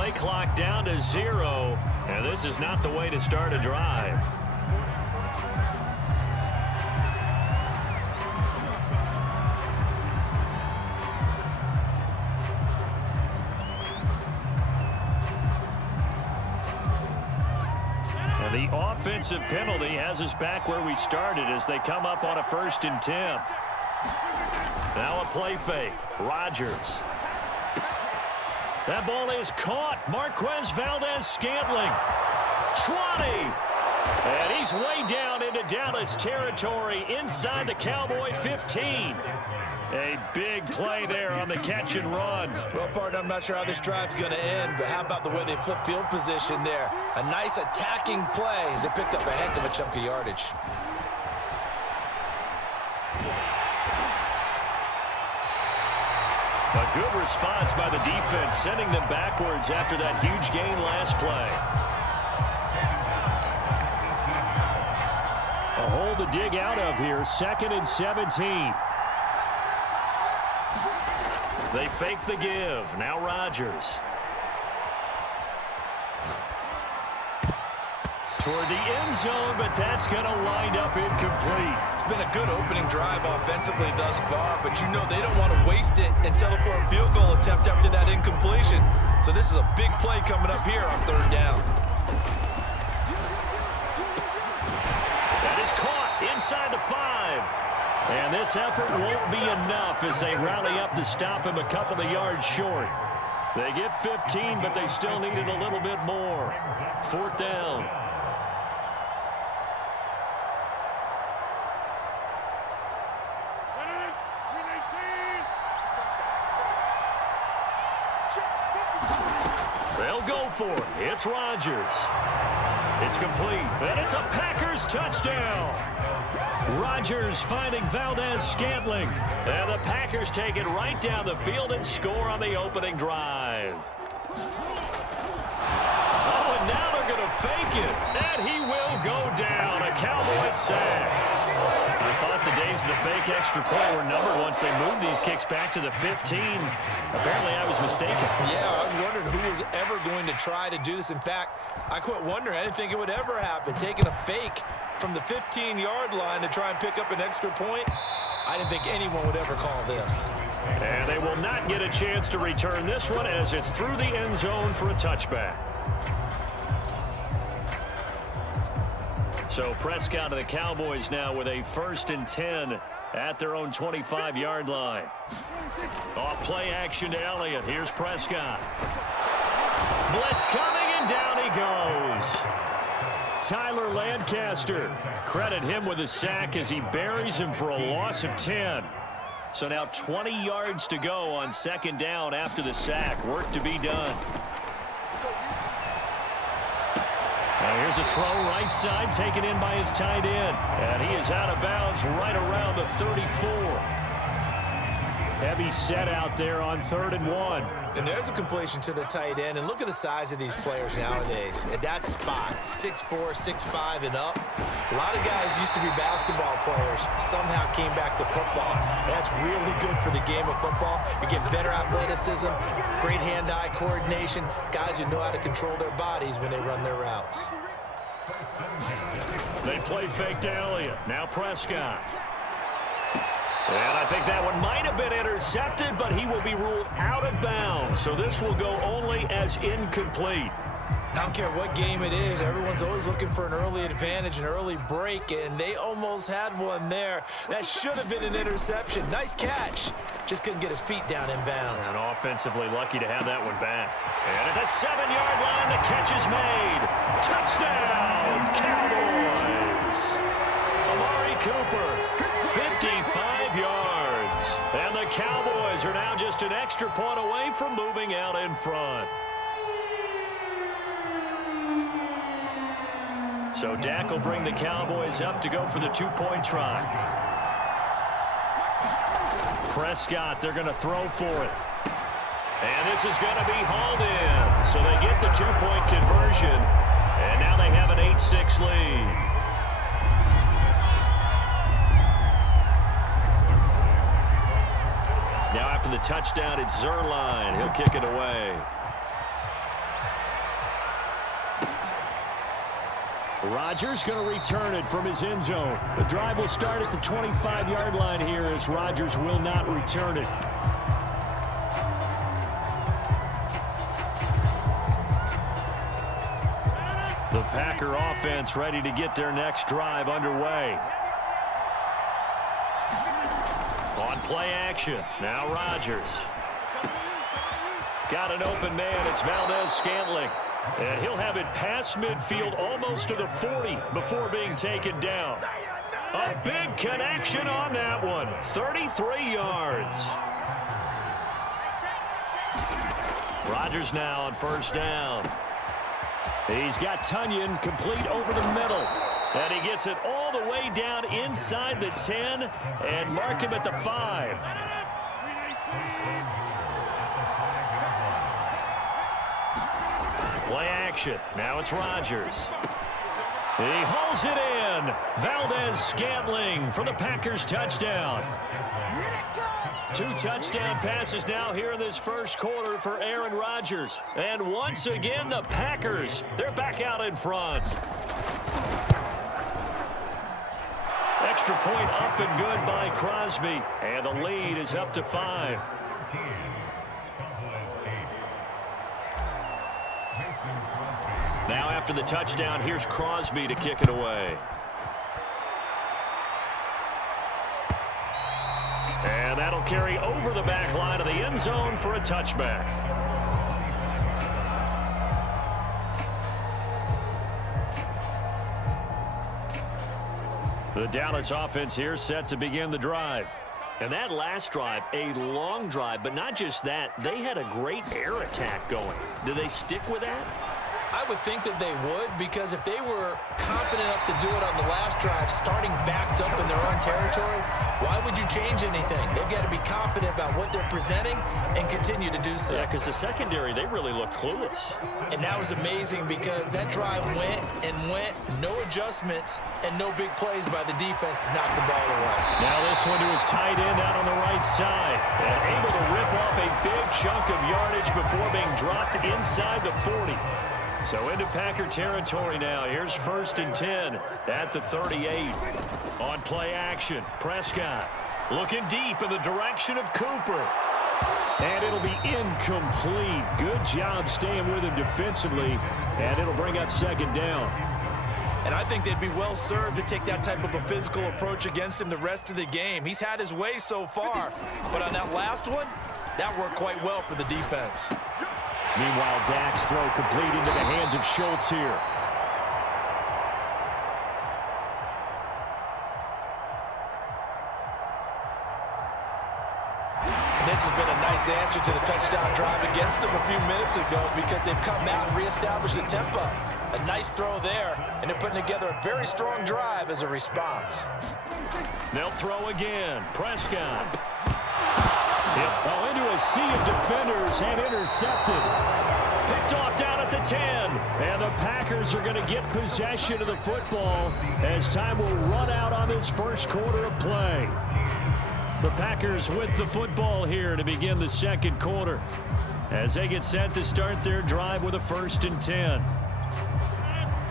play clock down to 0, and this is not the way to start a drive. And the offensive penalty has us back where we started as they come up on a 1st and 10. Now a play fake. Rodgers. That ball is caught. Marquez Valdez-Scantling. 20. And he's way down into Dallas territory inside the Cowboy 15. A big play there on the catch and run. Well, partner, I'm not sure how this drive's going to end, but how about the way they flip field position there? A nice attacking play. They picked up a heck of a chunk of yardage. A good response by the defense, sending them backwards after that huge gain last play. A hole to dig out of here, 2nd and 17. They fake the give. Now Rodgers. Toward the end zone, but that's going to wind up incomplete. It's been a good opening drive offensively thus far, but you know they don't want to waste it and settle for a field goal attempt after that incompletion. So this is a big play coming up here on 3rd down. That is caught inside the 5. And this effort won't be enough as they rally up to stop him a couple of yards short. They get 15, but they still needed a little bit more. 4th down. They'll go for it. It's Rodgers. It's complete. And it's a Packers touchdown. Rodgers finding Valdez-Scantling. And the Packers take it right down the field and score on the opening drive. Oh, and now they're going to fake it. And he will go down. A Cowboy sack. I thought the days of the fake extra point were numbered once they moved these kicks back to the 15. Apparently, I was mistaken. Yeah, I was wondering who was ever going to try to do this. In fact, I quit wondering. I didn't think it would ever happen. Taking a fake from the 15-yard line to try and pick up an extra point, I didn't think anyone would ever call this. And they will not get a chance to return this one as it's through the end zone for a touchback. So Prescott of the Cowboys now with a 1st and 10 at their own 25-yard line. Off play action to Elliott. Here's Prescott. Blitz coming, and down he goes. Tyler Lancaster. Credit him with a sack as he buries him for a loss of 10. So now 20 yards to go on 2nd down after the sack. Work to be done. Now here's a throw right side taken in by his tight end. And he is out of bounds right around the 34. Heavy set out there on 3rd and 1. And there's a completion to the tight end. And look at the size of these players nowadays. At that spot, 6'4", 6'5", and up. A lot of guys used to be basketball players, somehow came back to football. That's really good for the game of football. You get better athleticism, great hand-eye coordination, guys who know how to control their bodies when they run their routes. They play fake to Elliott. Now Prescott. And I think that one might have been intercepted, but he will be ruled out of bounds. So this will go only as incomplete. I don't care what game it is. Everyone's always looking for an early advantage, an early break, and they almost had one there. That should have been an interception. Nice catch. Just couldn't get his feet down in bounds. And offensively lucky to have that one back. And at the 7-yard line, the catch is made. Touchdown, Cowboys. Amari Cooper, 55 yards. And the Cowboys are now just an extra point away from moving out in front. So Dak will bring the Cowboys up to go for the 2-point try. Prescott, they're going to throw for it. And this is going to be hauled in. So they get the 2-point conversion. And now they have an 8-6 lead. Now after the touchdown, it's Zerline. He'll kick it away. Rodgers going to return it from his end zone. The drive will start at the 25-yard line here as Rodgers will not return it. The Packer offense ready to get their next drive underway. On play action, now Rodgers. Got an open man, it's Valdez-Scantling. And he'll have it past midfield almost to the 40 before being taken down. A big connection on that one, 33 yards. Rodgers now on first down. He's got Tunyon complete over the middle. And he gets it all the way down inside the 10 and mark him at the 5. Play action. Now it's Rodgers. He hauls it in. Valdez-Scantling for the Packers touchdown. 2 touchdown passes now here in this first quarter for Aaron Rodgers. And once again, the Packers, they're back out in front. Extra point up and good by Crosby. And the lead is up to 5. Now after the touchdown, here's Crosby to kick it away. And that'll carry over the back line of the end zone for a touchback. The Dallas offense here set to begin the drive. And that last drive, a long drive, but not just that, they had a great air attack going. Do they stick with that? I would think that they would, because if they were confident enough to do it on the last drive, starting backed up in their own territory, why would you change anything? They've got to be confident about what they're presenting and continue to do so. Yeah, because the secondary, they really looked clueless. And that was amazing because that drive went and went, no adjustments, and no big plays by the defense to knock the ball away. Now this one to his tight end out on the right side. And able to rip off a big chunk of yardage before being dropped inside the 40. So into Packer territory now. Here's 1st and 10 at the 38. On play action, Prescott looking deep in the direction of Cooper. And it'll be incomplete. Good job staying with him defensively. And it'll bring up 2nd down. And I think they'd be well served to take that type of a physical approach against him the rest of the game. He's had his way so far. But on that last one, that worked quite well for the defense. Meanwhile, Dak's throw complete into the hands of Schultz here. And this has been a nice answer to the touchdown drive against them a few minutes ago because they've come out and reestablished the tempo. A nice throw there, and they're putting together a very strong drive as a response. They'll throw again. Prescott. Oh, into a sea of defenders and intercepted. Picked off down at the 10. And the Packers are going to get possession of the football as time will run out on this first quarter of play. The Packers with the football here to begin the second quarter as they get set to start their drive with a 1st and 10.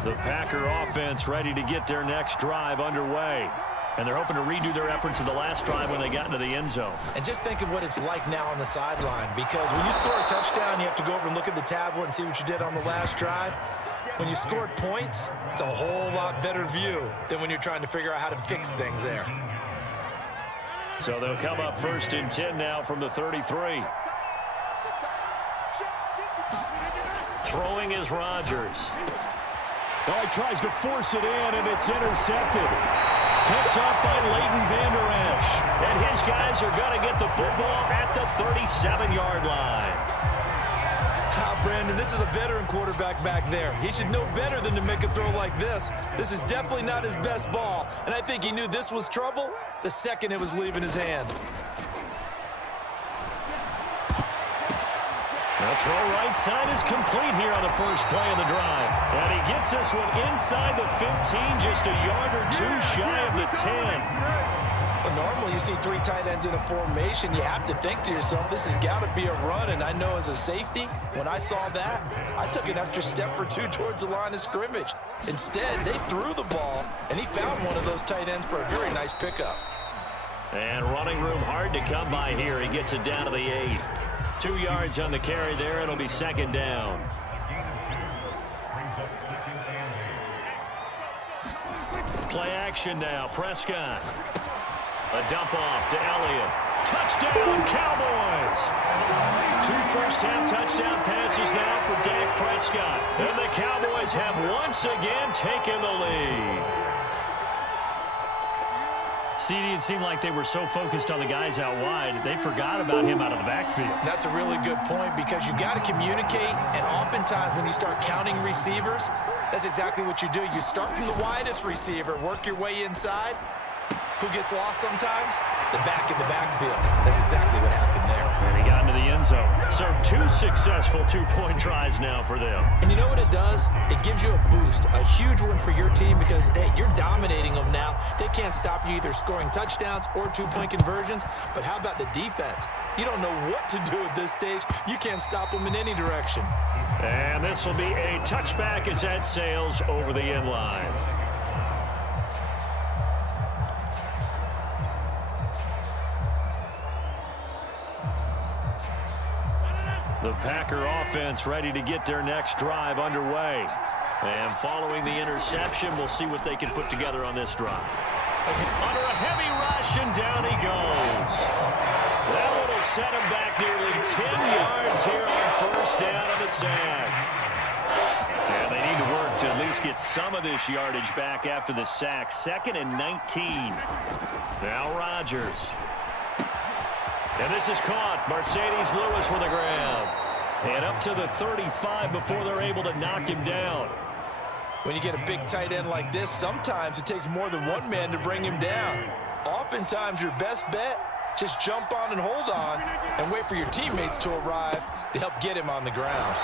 The Packer offense ready to get their next drive underway. And they're hoping to redo their efforts of the last drive when they got into the end zone. And just think of what it's like now on the sideline, because when you score a touchdown, you have to go over and look at the tablet and see what you did on the last drive. When you scored points, it's a whole lot better view than when you're trying to figure out how to fix things there. So they'll come up 1st and 10 now from the 33. Throwing is Rodgers. Oh, he tries to force it in, and it's intercepted. Picked up by Leighton Vander Esch. And his guys are going to get the football at the 37-yard line. Brandon, this is a veteran quarterback back there. He should know better than to make a throw like this. This is definitely not his best ball, and I think he knew this was trouble the second it was leaving his hand. The throw right side is complete here on the first play of the drive. And he gets this one inside the 15, just a yard or two shy of the 10. Normally you see 3 tight ends in a formation. You have to think to yourself, this has got to be a run. And I know as a safety, when I saw that, I took an extra step or 2 towards the line of scrimmage. Instead, they threw the ball, and he found one of those tight ends for a very nice pickup. And running room hard to come by here. He gets it down to the 8. 2 yards on the carry there. It'll be second down. Play action now. Prescott. A dump off to Elliott. Touchdown, Cowboys! 2 first-half touchdown passes now for Dak Prescott. And the Cowboys have once again taken the lead. CD, it seemed like they were so focused on the guys out wide, they forgot about him out of the backfield. That's a really good point because you got to communicate, and oftentimes when you start counting receivers, that's exactly what you do. You start from the widest receiver, work your way inside. Who gets lost sometimes? The back in the backfield. That's exactly what happened there. And he got into the end zone. So 2 successful 2-point tries now for them. And you know what it does? It gives you a boost, a huge one for your team because, hey, you're dominating them now. They can't stop you either scoring touchdowns or 2-point conversions. But how about the defense? You don't know what to do at this stage. You can't stop them in any direction. And this will be a touchback as that sails over the end line. The Packer offense ready to get their next drive underway. And following the interception, we'll see what they can put together on this drive. Under a heavy rush, and down he goes. That one will set him back nearly 10 yards here on first down on the sack. And they need to work to at least get some of this yardage back after the sack. 2nd and 19. Now Rodgers. And this is caught. Mercedes Lewis with the ground. And up to the 35 before they're able to knock him down. When you get a big tight end like this, sometimes it takes more than one man to bring him down. Oftentimes, your best bet, just jump on and hold on and wait for your teammates to arrive to help get him on the ground.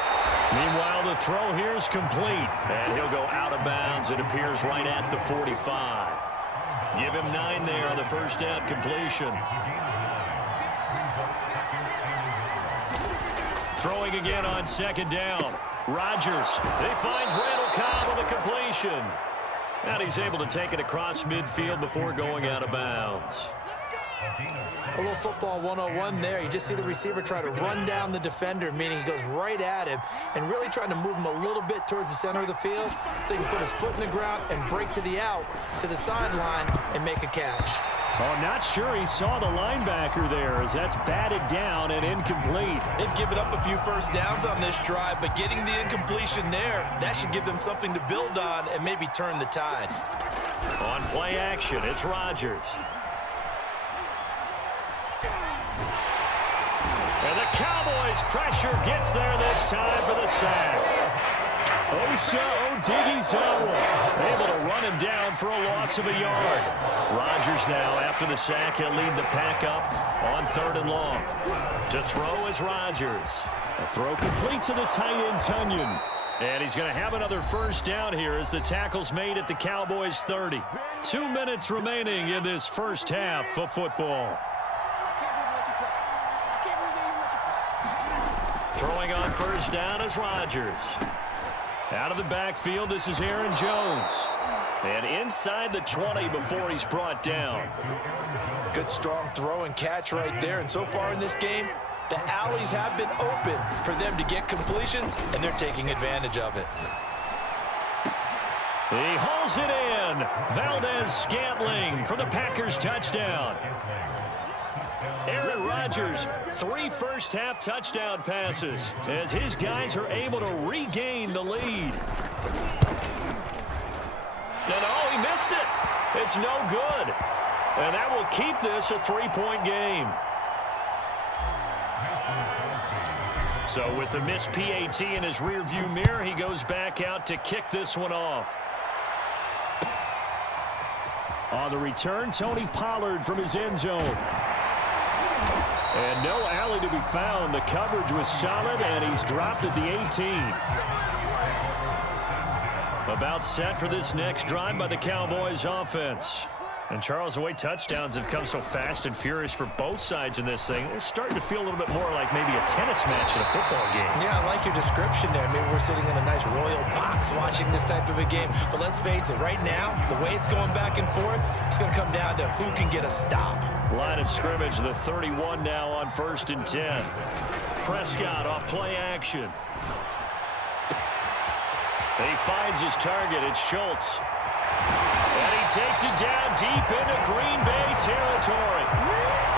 Meanwhile, the throw here is complete. And he'll go out of bounds. It appears right at the 45. Give him 9 there on the first down completion. Throwing again on second down. Rodgers. He finds Randall Cobb with a completion. And he's able to take it across midfield before going out of bounds. A little football 101 there. You just see the receiver try to run down the defender, meaning he goes right at him and really trying to move him a little bit towards the center of the field so he can put his foot in the ground and break to the out, to the sideline, and make a catch. Oh, not sure he saw the linebacker there as that's batted down and incomplete. They've given up a few first downs on this drive, but getting the incompletion there, that should give them something to build on and maybe turn the tide. On play action, it's Rodgers. And the Cowboys' pressure gets there this time for the sack. Osa Odighizuwa able to run him down for a loss of a yard. Rodgers now, after the sack, he'll lead the pack up on 3rd and long. To throw is Rodgers. A throw complete to the tight end, Tunyon. And he's going to have another first down here as the tackle's made at the Cowboys' 30. 2 minutes remaining in this first half of football. Throwing on first down is Rodgers. Out of the backfield, this is Aaron Jones. And inside the 20 before he's brought down. Good strong throw and catch right there. And so far in this game, the alleys have been open for them to get completions, and they're taking advantage of it. He hauls it in. Valdez-Scantling for the Packers touchdown. Aaron Rodgers, 3 first-half touchdown passes as his guys are able to regain the lead. And oh, he missed it. It's no good. And that will keep this a 3-point game. So with the missed PAT in his rearview mirror, he goes back out to kick this one off. On the return, Tony Pollard from his end zone. And no alley to be found. The coverage was solid, and he's dropped at the 18. About set for this next drive by the Cowboys offense. And, Charles, the way touchdowns have come so fast and furious for both sides in this thing, it's starting to feel a little bit more like maybe a tennis match in a football game. Yeah, I like your description there. Maybe we're sitting in a nice royal box watching this type of a game. But let's face it, right now, the way it's going back and forth, it's going to come down to who can get a stop. Line of scrimmage, the 31 now on 1st and 10. Prescott off play action. He finds his target. It's Schultz. And he takes it down deep into Green Bay territory.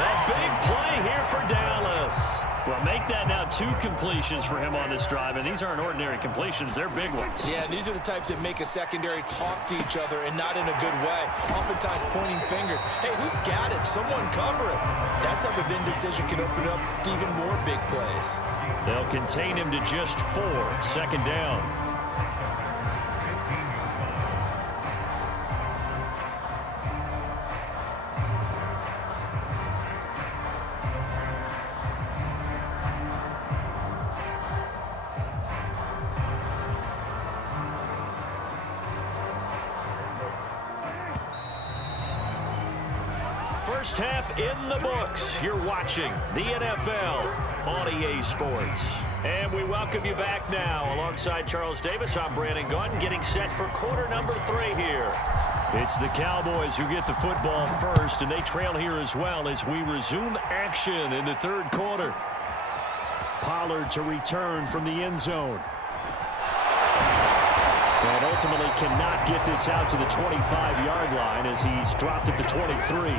That big play here for Dallas. Well, make that now 2 completions for him on this drive, and these aren't ordinary completions. They're big ones. Yeah, these are the types that make a secondary talk to each other and not in a good way. Oftentimes pointing fingers. Hey, who's got it? Someone cover it. That type of indecision can open up to even more big plays. They'll contain him to just 4. 2nd down. First half in the books. You're watching the NFL on EA Sports. And we welcome you back now. Alongside Charles Davis, I'm Brandon Gunn, getting set for quarter number 3 here. It's the Cowboys who get the football first, and they trail here as well as we resume action in the 3rd quarter. Pollard to return from the end zone. And ultimately cannot get this out to the 25-yard line as he's dropped at the 23.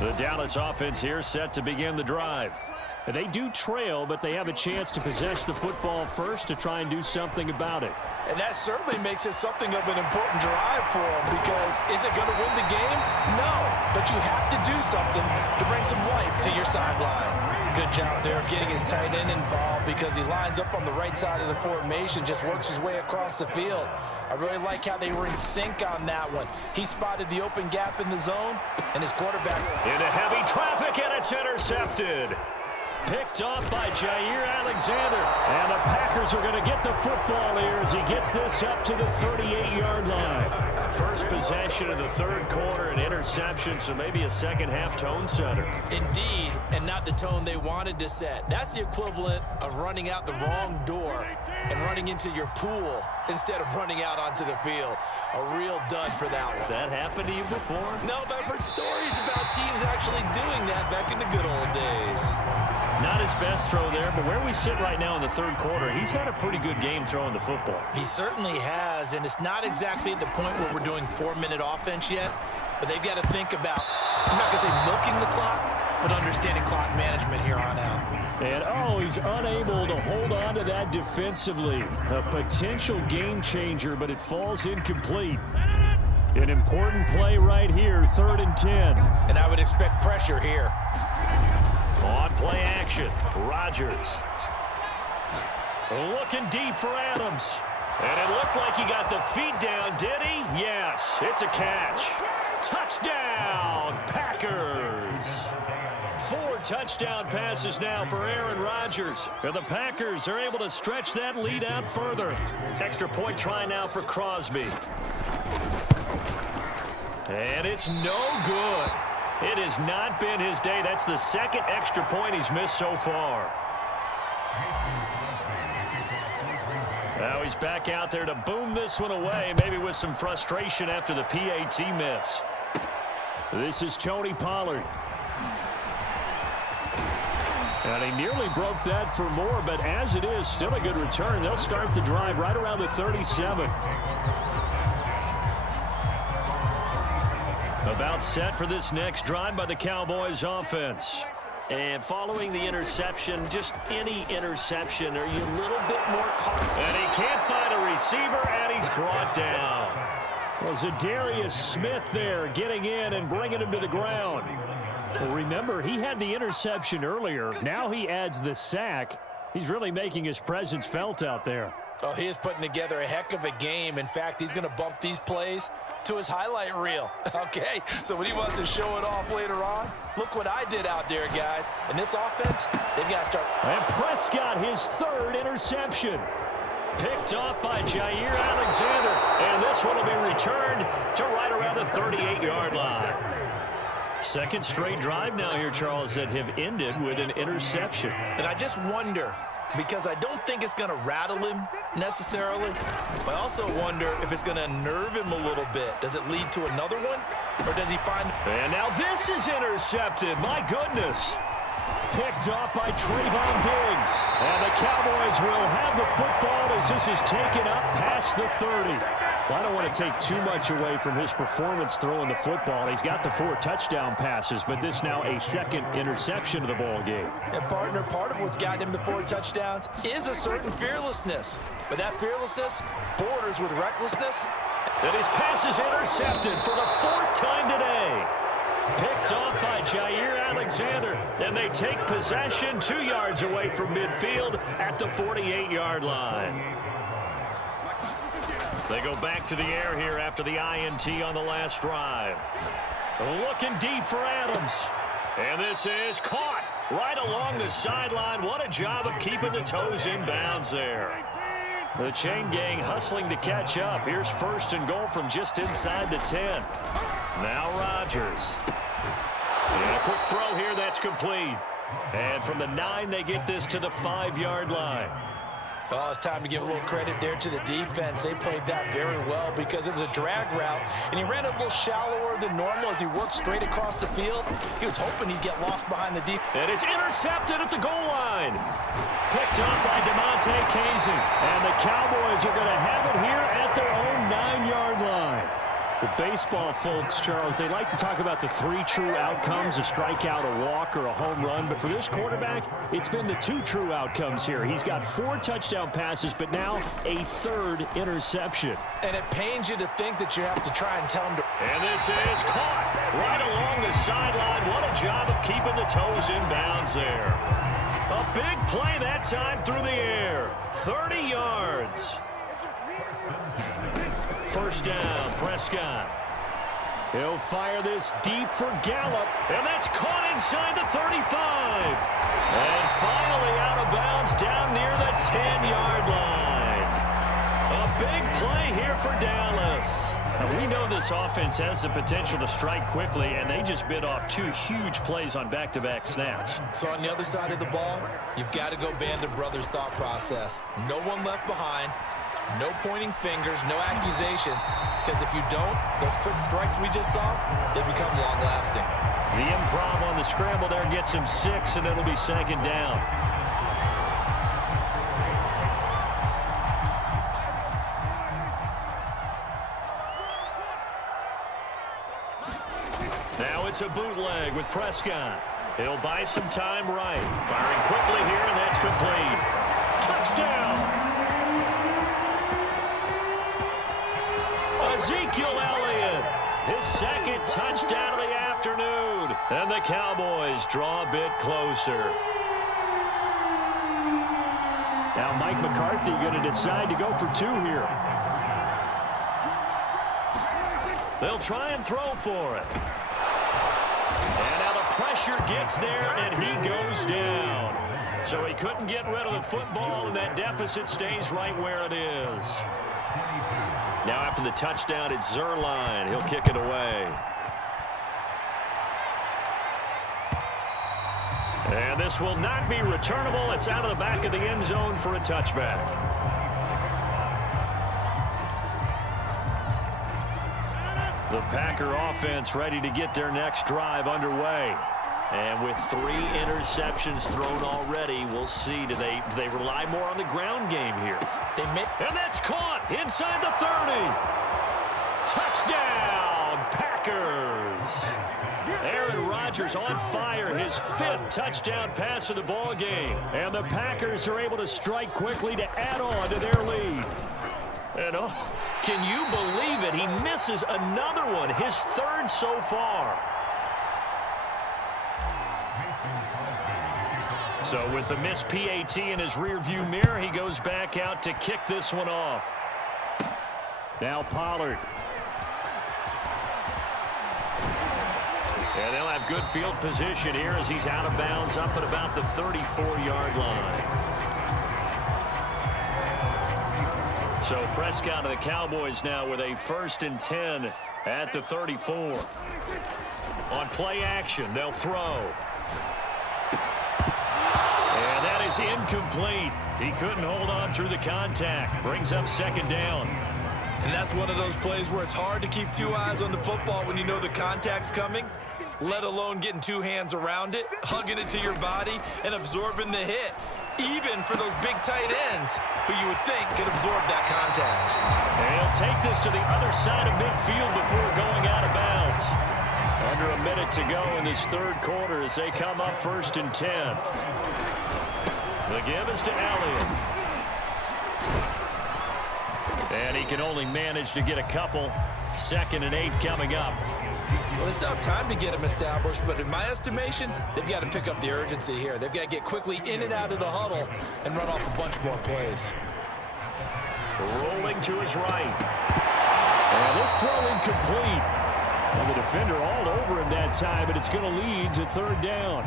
The Dallas offense here set to begin the drive. They do trail, but they have a chance to possess the football first to try and do something about it. And that certainly makes it something of an important drive for them, because is it going to win the game? No, but you have to do something to bring some life to your sideline. Good job there of getting his tight end involved, because he lines up on the right side of the formation, just works his way across the field. I really like how they were in sync on that one. He spotted the open gap in the zone, and his quarterback into heavy traffic, and it's intercepted. Picked off by Jair Alexander. And the Packers are going to get the football here as he gets this up to the 38-yard line. First possession of the 3rd quarter, an interception, so maybe a second-half tone setter. Indeed, and not the tone they wanted to set. That's the equivalent of running out the wrong door and running into your pool instead of running out onto the field. A real dud for that one. Has that happened to you before? No, but I've heard stories about teams actually doing that back in the good old days. Not his best throw there, but where we sit right now in the 3rd quarter, he's had a pretty good game throwing the football. He certainly has, and it's not exactly at the point where we're doing 4-minute offense yet, but they've got to think about, I'm not going to say milking the clock, but understanding clock management here on out. And, oh, he's unable to hold on to that defensively. A potential game changer, but it falls incomplete. An important play right here, 3rd and 10. And I would expect pressure here. On play action, Rodgers. Looking deep for Adams. And it looked like he got the feet down, did he? Yes, it's a catch. Touchdown, Packers. 4 touchdown passes now for Aaron Rodgers. And the Packers are able to stretch that lead out further. Extra point try now for Crosby. And it's no good. It has not been his day. That's the 2nd extra point he's missed so far. Now he's back out there to boom this one away, maybe with some frustration after the PAT miss. This is Tony Pollard. And he nearly broke that for more, but as it is, still a good return. They'll start the drive right around the 37. About set for this next drive by the Cowboys offense. And following the interception, just any interception, are you a little bit more cautious? And he can't find a receiver, and he's brought down. Well, Zadarius Smith there getting in and bringing him to the ground. Well, remember, he had the interception earlier. Now he adds the sack. He's really making his presence felt out there. Oh, he is putting together a heck of a game. In fact, he's going to bump these plays to his highlight reel. Okay, so when he wants to show it off later on, look what I did out there, guys. And this offense, they've got to start. And Prescott, his third interception. Picked off by Jair Alexander. And this one will be returned to right around the 38-yard line. Second straight drive now here, Charles, that have ended with an interception. And I just wonder, because I don't think it's going to rattle him necessarily, but I also wonder if it's going to unnerve him a little bit. Does it lead to another one, or does he find... And now this is intercepted. My goodness. Picked off by Trayvon Diggs. And the Cowboys will have the football as this is taken up past the 30. Well, I don't want to take too much away from his performance throwing the football. He's got the 4 touchdown passes, but this now a second interception of the ball game. And partner, part of what's gotten him the 4 touchdowns is a certain fearlessness. But that fearlessness borders with recklessness. And his pass is intercepted for the 4th time today. Picked off by Jair Alexander. And they take possession 2 yards away from midfield at the 48-yard line. They go back to the air here after the INT on the last drive. Looking deep for Adams. And this is caught right along the sideline. What a job of keeping the toes in bounds there. The chain gang hustling to catch up. Here's 1st and goal from just inside the 10. Now Rodgers. And a quick throw here that's complete. And from the 9, they get this to the 5-yard line. Oh, it's time to give a little credit there to the defense. They played that very well because it was a drag route, and he ran a little shallower than normal as he worked straight across the field. He was hoping he'd get lost behind the defense. And it's intercepted at the goal line. Picked up by DeMonte Casey. And the Cowboys are going to have it here at their own 9-yard line. The baseball folks, Charles, they like to talk about the 3 true outcomes, a strikeout, a walk, or a home run. But for this quarterback, it's been the 2 true outcomes here. He's got 4 touchdown passes, but now a 3rd interception. And it pains you to think that you have to try and tell him to... And this is caught right along the sideline. What a job of keeping the toes in bounds there. A big play that time through the air. 30 yards. 1st down, Prescott. He'll fire this deep for Gallup, and that's caught inside the 35. And finally out of bounds down near the 10-yard line. A big play here for Dallas. Now, we know this offense has the potential to strike quickly, and they just bit off 2 huge plays on back-to-back snaps. So on the other side of the ball, you've got to go Band of Brothers thought process. No one left behind. No pointing fingers, no accusations, because if you don't, those quick strikes we just saw, they become long-lasting. The improv on the scramble there gets him 6, and it'll be 2nd down. Now it's a bootleg with Prescott. He'll buy some time right. Firing quickly here, and that's complete. Touchdown! Ezekiel Elliott, his 2nd touchdown of the afternoon. And the Cowboys draw a bit closer. Now Mike McCarthy going to decide to go for 2 here. They'll try and throw for it. And now the pressure gets there, and he goes down. So he couldn't get rid of the football, and that deficit stays right where it is. Now after the touchdown, it's Zerline. He'll kick it away. And this will not be returnable. It's out of the back of the end zone for a touchback. The Packer offense ready to get their next drive underway. And with 3 interceptions thrown already, we'll see. Do they rely more on the ground game here? And that's caught inside the 30. Touchdown, Packers. Aaron Rodgers on fire, his 5th touchdown pass of the ball game. And the Packers are able to strike quickly to add on to their lead. And oh, can you believe it? He misses another one, his 3rd so far. So with the missed PAT in his rearview mirror, he goes back out to kick this one off. Now Pollard. And they'll have good field position here as he's out of bounds up at about the 34-yard line. So Prescott and the Cowboys now with a 1st and 10 at the 34. On play action, they'll throw. And that is incomplete. He couldn't hold on through the contact. Brings up 2nd down. And that's one of those plays where it's hard to keep 2 eyes on the football when you know the contact's coming, let alone getting 2 hands around it, hugging it to your body, and absorbing the hit, even for those big tight ends who you would think could absorb that contact. And he'll take this to the other side of midfield before going out of bounds. Under a minute to go in this 3rd quarter as they come up 1st and 10. The give is to Elliott. And he can only manage to get a couple. 2nd and 8 coming up. Well, they still have time to get him established, but in my estimation, they've got to pick up the urgency here. They've got to get quickly in and out of the huddle and run off a bunch more plays. Rolling to his right. And this throw incomplete. And the defender all over him that time, but it's going to lead to 3rd down.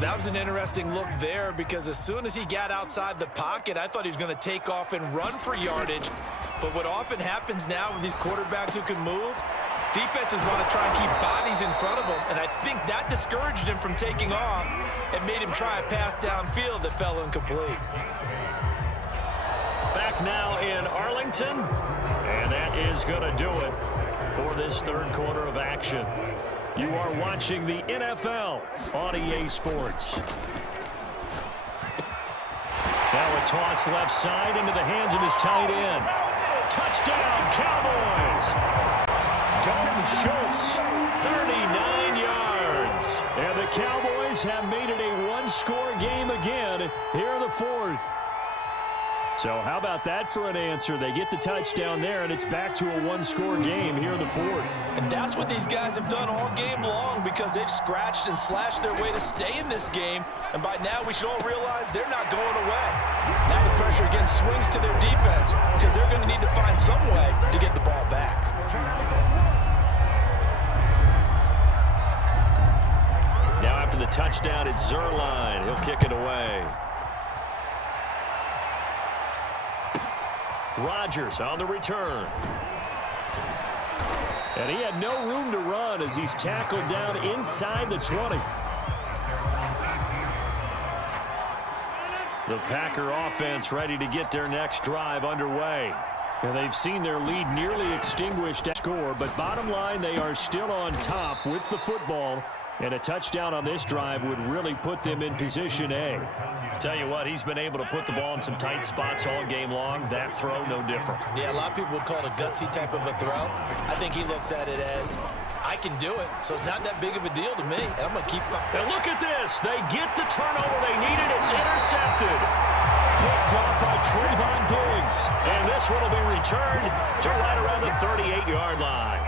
That was an interesting look there because as soon as he got outside the pocket, I thought he was going to take off and run for yardage. But what often happens now with these quarterbacks who can move, defenses want to try and keep bodies in front of them, and I think that discouraged him from taking off and made him try a pass downfield that fell incomplete. Back now in Arlington, and that is going to do it for this 3rd quarter of action. You are watching the NFL on EA Sports. Now a toss left side into the hands of his tight end. Touchdown, Cowboys! Dalton Schultz, 39 yards. And the Cowboys have made it a 1-score game again here in the 4th. So how about that for an answer? They get the touchdown there, and it's back to a 1-score game here in the 4th. And that's what these guys have done all game long because they've scratched and slashed their way to stay in this game. And by now, we should all realize they're not going away. Now the pressure again swings to their defense because they're going to need to find some way to get the ball back. Now after the touchdown, it's Zerline. He'll kick it away. Rodgers on the return. And he had no room to run as he's tackled down inside the 20. The Packer offense ready to get their next drive underway. And they've seen their lead nearly extinguished at score, but bottom line, they are still on top with the football. And a touchdown on this drive would really put them in position A. Tell you what, he's been able to put the ball in some tight spots all game long. That throw, no different. Yeah, a lot of people would call it a gutsy type of a throw. I think he looks at it as, I can do it, so it's not that big of a deal to me, and I'm going to keep fighting. And look at this. They get the turnover they needed. It's intercepted. Picked off by Trayvon Diggs. And this one will be returned to right around the 38-yard line.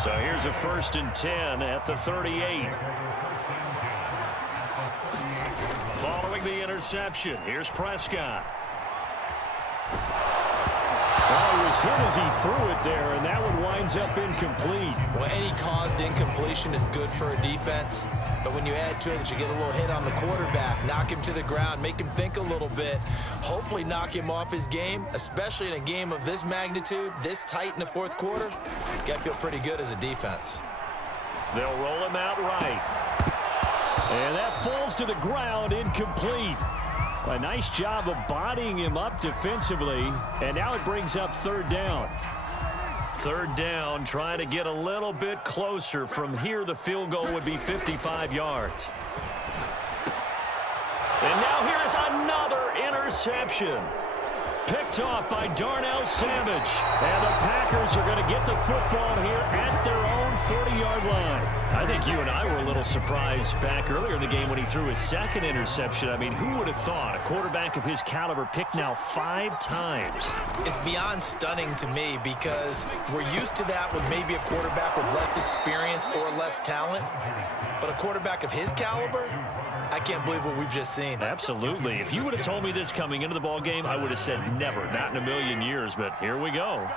So here's a 1st and 10 at the 38. Following the interception, here's Prescott. Oh, he was hit as he threw it there, and that one winds up incomplete. Well, any caused incompletion is good for a defense, but when you add to it that you get a little hit on the quarterback, knock him to the ground, make him think a little bit, hopefully knock him off his game, especially in a game of this magnitude, this tight in the 4th quarter, you got to feel pretty good as a defense. They'll roll him out right. And that falls to the ground, incomplete. A nice job of bodying him up defensively, and now it brings up 3rd down. 3rd down, trying to get a little bit closer. From here, the field goal would be 55 yards. And now here's another interception. Picked off by Darnell Savage. And the Packers are going to get the football here at their own 40-yard line. I think you and I were a little surprised back earlier in the game when he threw his 2nd interception. I mean, who would have thought a quarterback of his caliber picked now 5 times? It's beyond stunning to me because we're used to that with maybe a quarterback with less experience or less talent. But a quarterback of his caliber, I can't believe what we've just seen. Absolutely. If you would have told me this coming into the ball game, I would have said never, not in a million years, but here we go.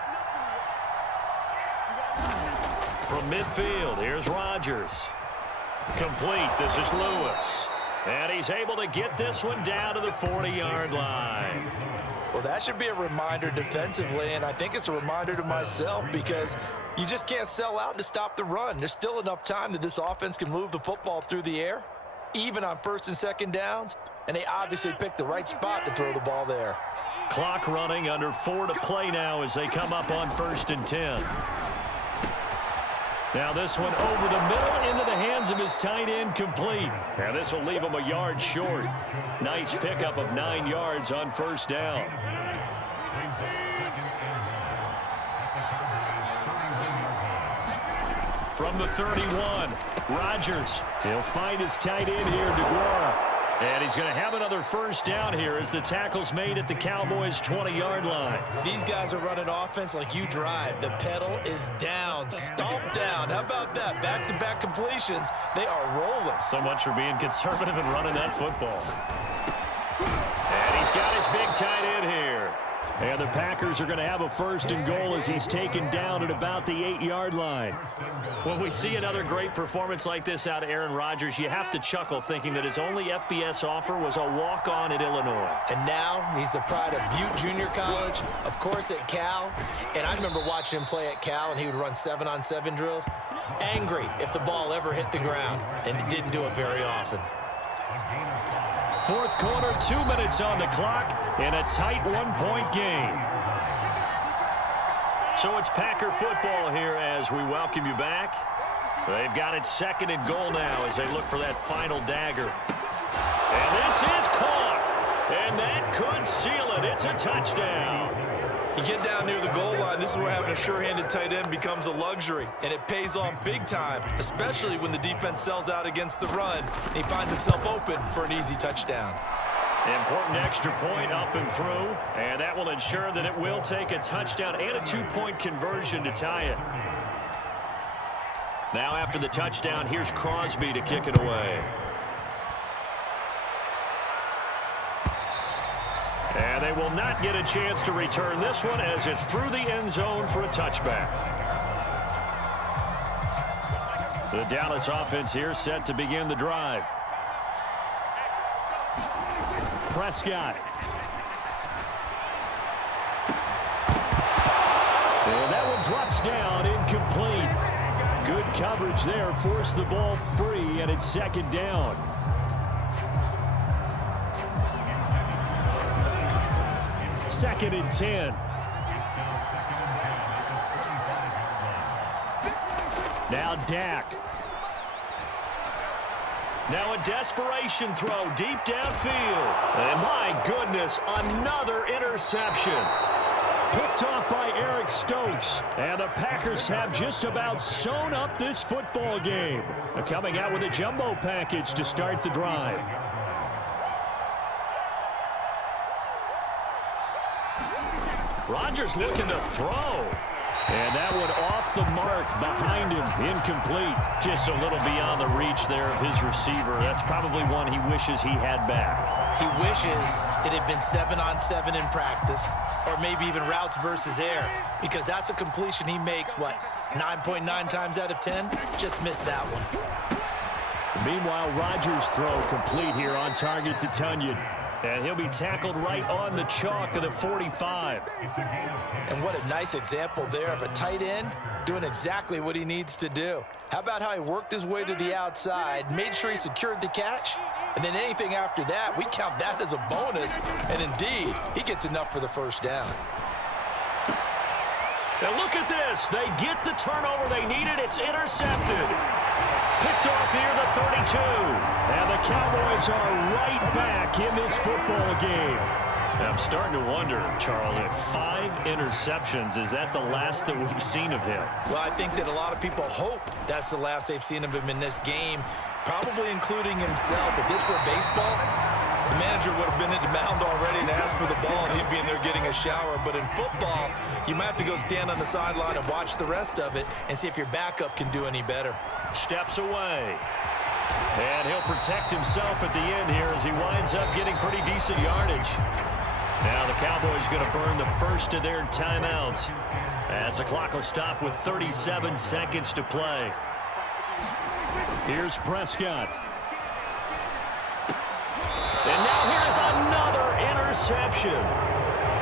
From midfield, here's Rodgers. Complete. This is Lewis. And he's able to get this one down to the 40-yard line. Well, that should be a reminder defensively, and I think it's a reminder to myself because you just can't sell out to stop the run. There's still enough time that this offense can move the football through the air, even on first and second downs, and they obviously picked the right spot to throw the ball there. Clock running, under 4 to play now as they come up on 1st and 10. Now this one over the middle into the hands of his tight end, complete. Now this will leave him a yard short. Nice pickup of 9 yards on 1st down. From the 31, Rodgers. He'll find his tight end here, DeGuara. And he's going to have another 1st down here as the tackle's made at the Cowboys' 20-yard line. These guys are running offense like you drive. The pedal is down, stomp down. How about that? Back-to-back completions. They are rolling. So much for being conservative and running that football. And he's got his big tight end here. And the Packers are going to have a 1st and goal as he's taken down at about the 8-yard line. When we see another great performance like this out of Aaron Rodgers, you have to chuckle thinking that his only FBS offer was a walk-on at Illinois. And now he's the pride of Butte Junior College, of course at Cal. And I remember watching him play at Cal, and he would run 7-on-7 drills. Angry if the ball ever hit the ground, and he didn't do it very often. 4th quarter, 2 minutes on the clock in a tight 1-point game. So it's Packer football here as we welcome you back. They've got it 2nd and goal now as they look for that final dagger. And this is caught. And that could seal it. It's a touchdown. You get down near the goal line, this is where having a sure-handed tight end becomes a luxury, and it pays off big time, especially when the defense sells out against the run, and he finds himself open for an easy touchdown. Important extra point up and through, and that will ensure that it will take a touchdown and a 2-point conversion to tie it. Now after the touchdown, here's Crosby to kick it away. And they will not get a chance to return this one as it's through the end zone for a touchback. The Dallas offense here set to begin the drive. Prescott. And that one drops down, incomplete. Good coverage there, forced the ball free, and it's 2nd down. Second and 10. Now Dak. Now a desperation throw deep downfield. And my goodness, another interception. Picked off by Eric Stokes. And the Packers have just about sewn up this football game. Coming out with a jumbo package to start the drive. Rodgers looking to throw. And that one off the mark behind him, incomplete. Just a little beyond the reach there of his receiver. That's probably one he wishes he had back. He wishes it had been 7-on-7 in practice, or maybe even routes versus air, because that's a completion he makes, 9.9 times out of 10? Just missed that one. Meanwhile, Rodgers' throw complete here on target to Tunyon. And he'll be tackled right on the chalk of the 45. And what a nice example there of a tight end doing exactly what he needs to do. How about how he worked his way to the outside, made sure he secured the catch, and then anything after that, we count that as a bonus. And indeed, he gets enough for the 1st down. Now look at this. They get the turnover they needed. It's intercepted. Picked off near the 32. And the Cowboys are right back in this football game. I'm starting to wonder, Charles, if 5 interceptions, is that the last that we've seen of him? Well, I think that a lot of people hope that's the last they've seen of him in this game, probably including himself. If this were baseball, the manager would have been at the mound already and asked for the ball, and he'd be in there getting a shower. But in football, you might have to go stand on the sideline and watch the rest of it and see if your backup can do any better. Steps away. And he'll protect himself at the end here as he winds up getting pretty decent yardage. Now the Cowboys going to burn the first of their timeouts as the clock will stop with 37 seconds to play. Here's Prescott. And now here's another interception.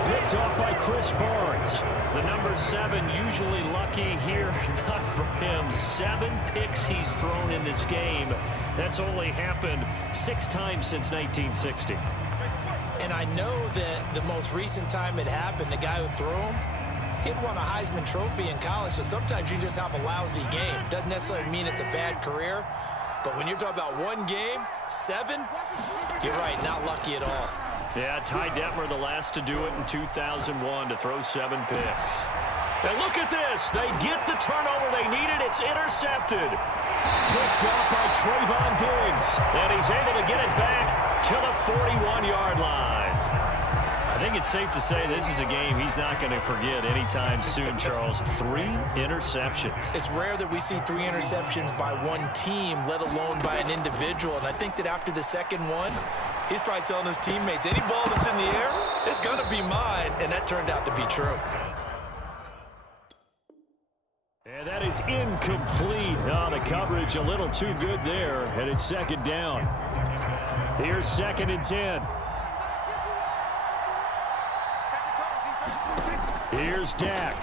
Picked off by Chris Barnes. The number 7 usually lucky here. Not for him. 7 picks he's thrown in this game. That's only happened 6 times since 1960. And I know that the most recent time it happened, the guy who threw him, he'd won a Heisman Trophy in college, so sometimes you just have a lousy game. Doesn't necessarily mean it's a bad career, but when you're talking about one game, 7, you're right, not lucky at all. Yeah, Ty Detmer, the last to do it in 2001, to throw 7 picks. And look at this. They get the turnover they needed. It's intercepted. Picked off by Trayvon Diggs. And he's able to get it back to the 41-yard line. I think it's safe to say this is a game he's not going to forget anytime soon, Charles. 3 interceptions. It's rare that we see 3 interceptions by one team, let alone by an individual. And I think that after the second one, he's probably telling his teammates, any ball that's in the air, it's going to be mine. And that turned out to be true. And that is incomplete. Oh, the coverage a little too good there. And it's second down. Here's 2nd and 10. Here's Dak.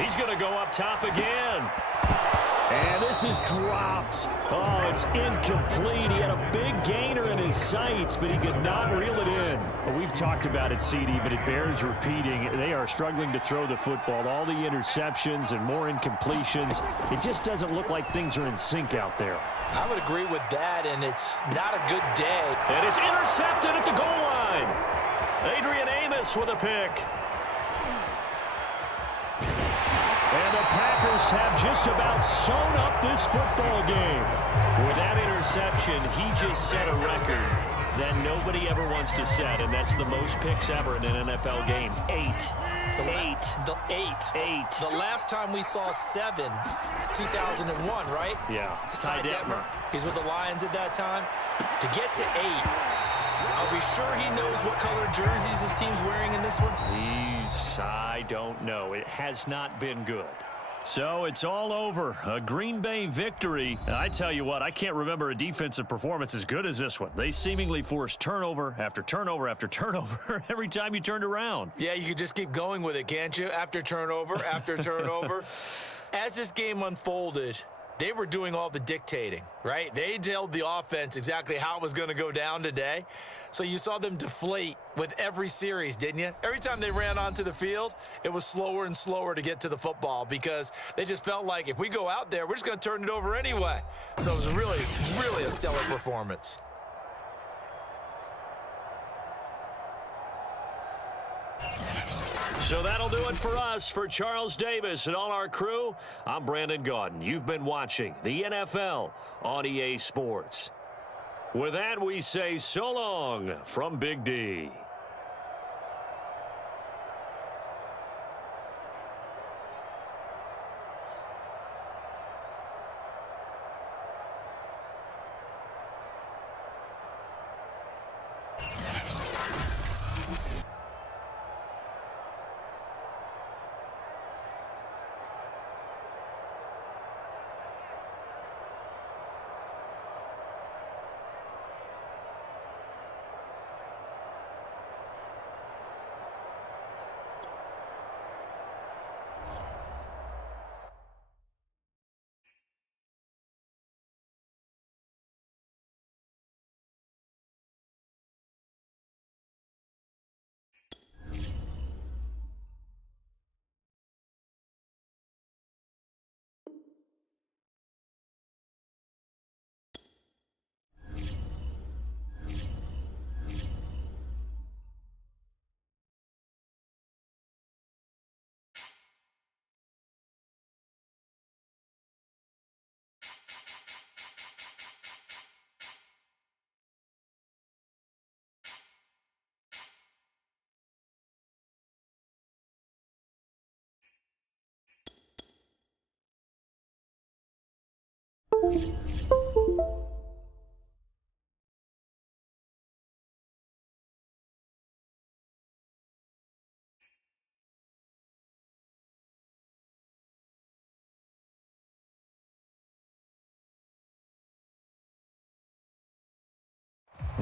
He's going to go up top again. And this is dropped. Oh, it's incomplete. He had a big gainer in his sights, but he could not reel it in. Well, we've talked about it, CD, but it bears repeating. They are struggling to throw the football. All the interceptions and more incompletions. It just doesn't look like things are in sync out there. I would agree with that, and it's not a good day. And it's intercepted at the goal line. Adrian Amos with a pick. And the Packers have just about sewn up this football game. With that interception, he just set a record that nobody ever wants to set, and that's the most picks ever in an NFL game. 8. The last time we saw 7, 2001, right? Yeah. It's Ty Detmer. He's with the Lions at that time. To get to 8, are we sure he knows what color jerseys his team's wearing in this one? I don't know. It has not been good. So it's all over. A Green Bay victory. And I tell you what, I can't remember a defensive performance as good as this one. They seemingly forced turnover after turnover after turnover every time you turned around. Yeah, you could just keep going with it, can't you? After turnover, after turnover. As this game unfolded, they were doing all the dictating, right? They told the offense exactly how it was going to go down today. So you saw them deflate with every series, didn't you? Every time they ran onto the field, it was slower and slower to get to the football because they just felt like if we go out there, we're just going to turn it over anyway. So it was really, really a stellar performance. So that'll do it for us. For Charles Davis and all our crew, I'm Brandon Gaudin. You've been watching the NFL on EA Sports. With that, we say so long from Big D.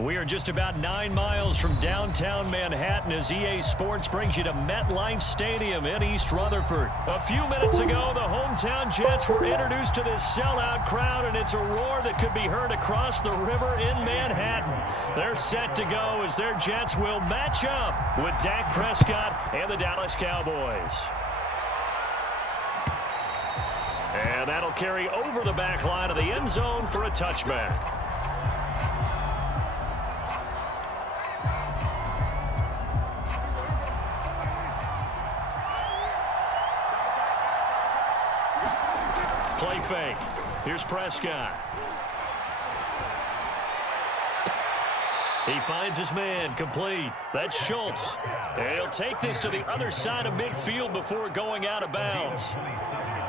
We are just about 9 miles from downtown Manhattan as EA Sports brings you to MetLife Stadium in East Rutherford. A few minutes ago, the hometown Jets were introduced to this sellout crowd, and it's a roar that could be heard across the river in Manhattan. They're set to go as their Jets will match up with Dak Prescott and the Dallas Cowboys. And that'll carry over the back line of the end zone for a touchback. Play fake. Here's Prescott. He finds his man, complete. That's Schultz. And he'll take this to the other side of midfield before going out of bounds.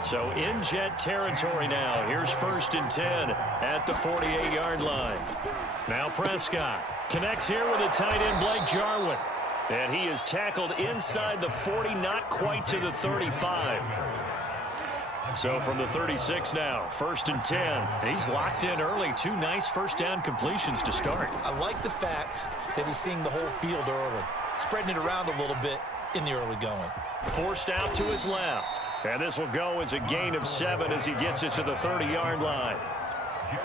So in Jet territory now. Here's 1st and 10 at the 48-yard line. Now Prescott connects here with the tight end Blake Jarwin. And he is tackled inside the 40, not quite to the 35. So from the 36 now, 1st and 10. He's locked in early. 2 nice first down completions to start. I like the fact that he's seeing the whole field early, spreading it around a little bit in the early going. Forced out to his left. And this will go as a gain of 7 as he gets it to the 30-yard line.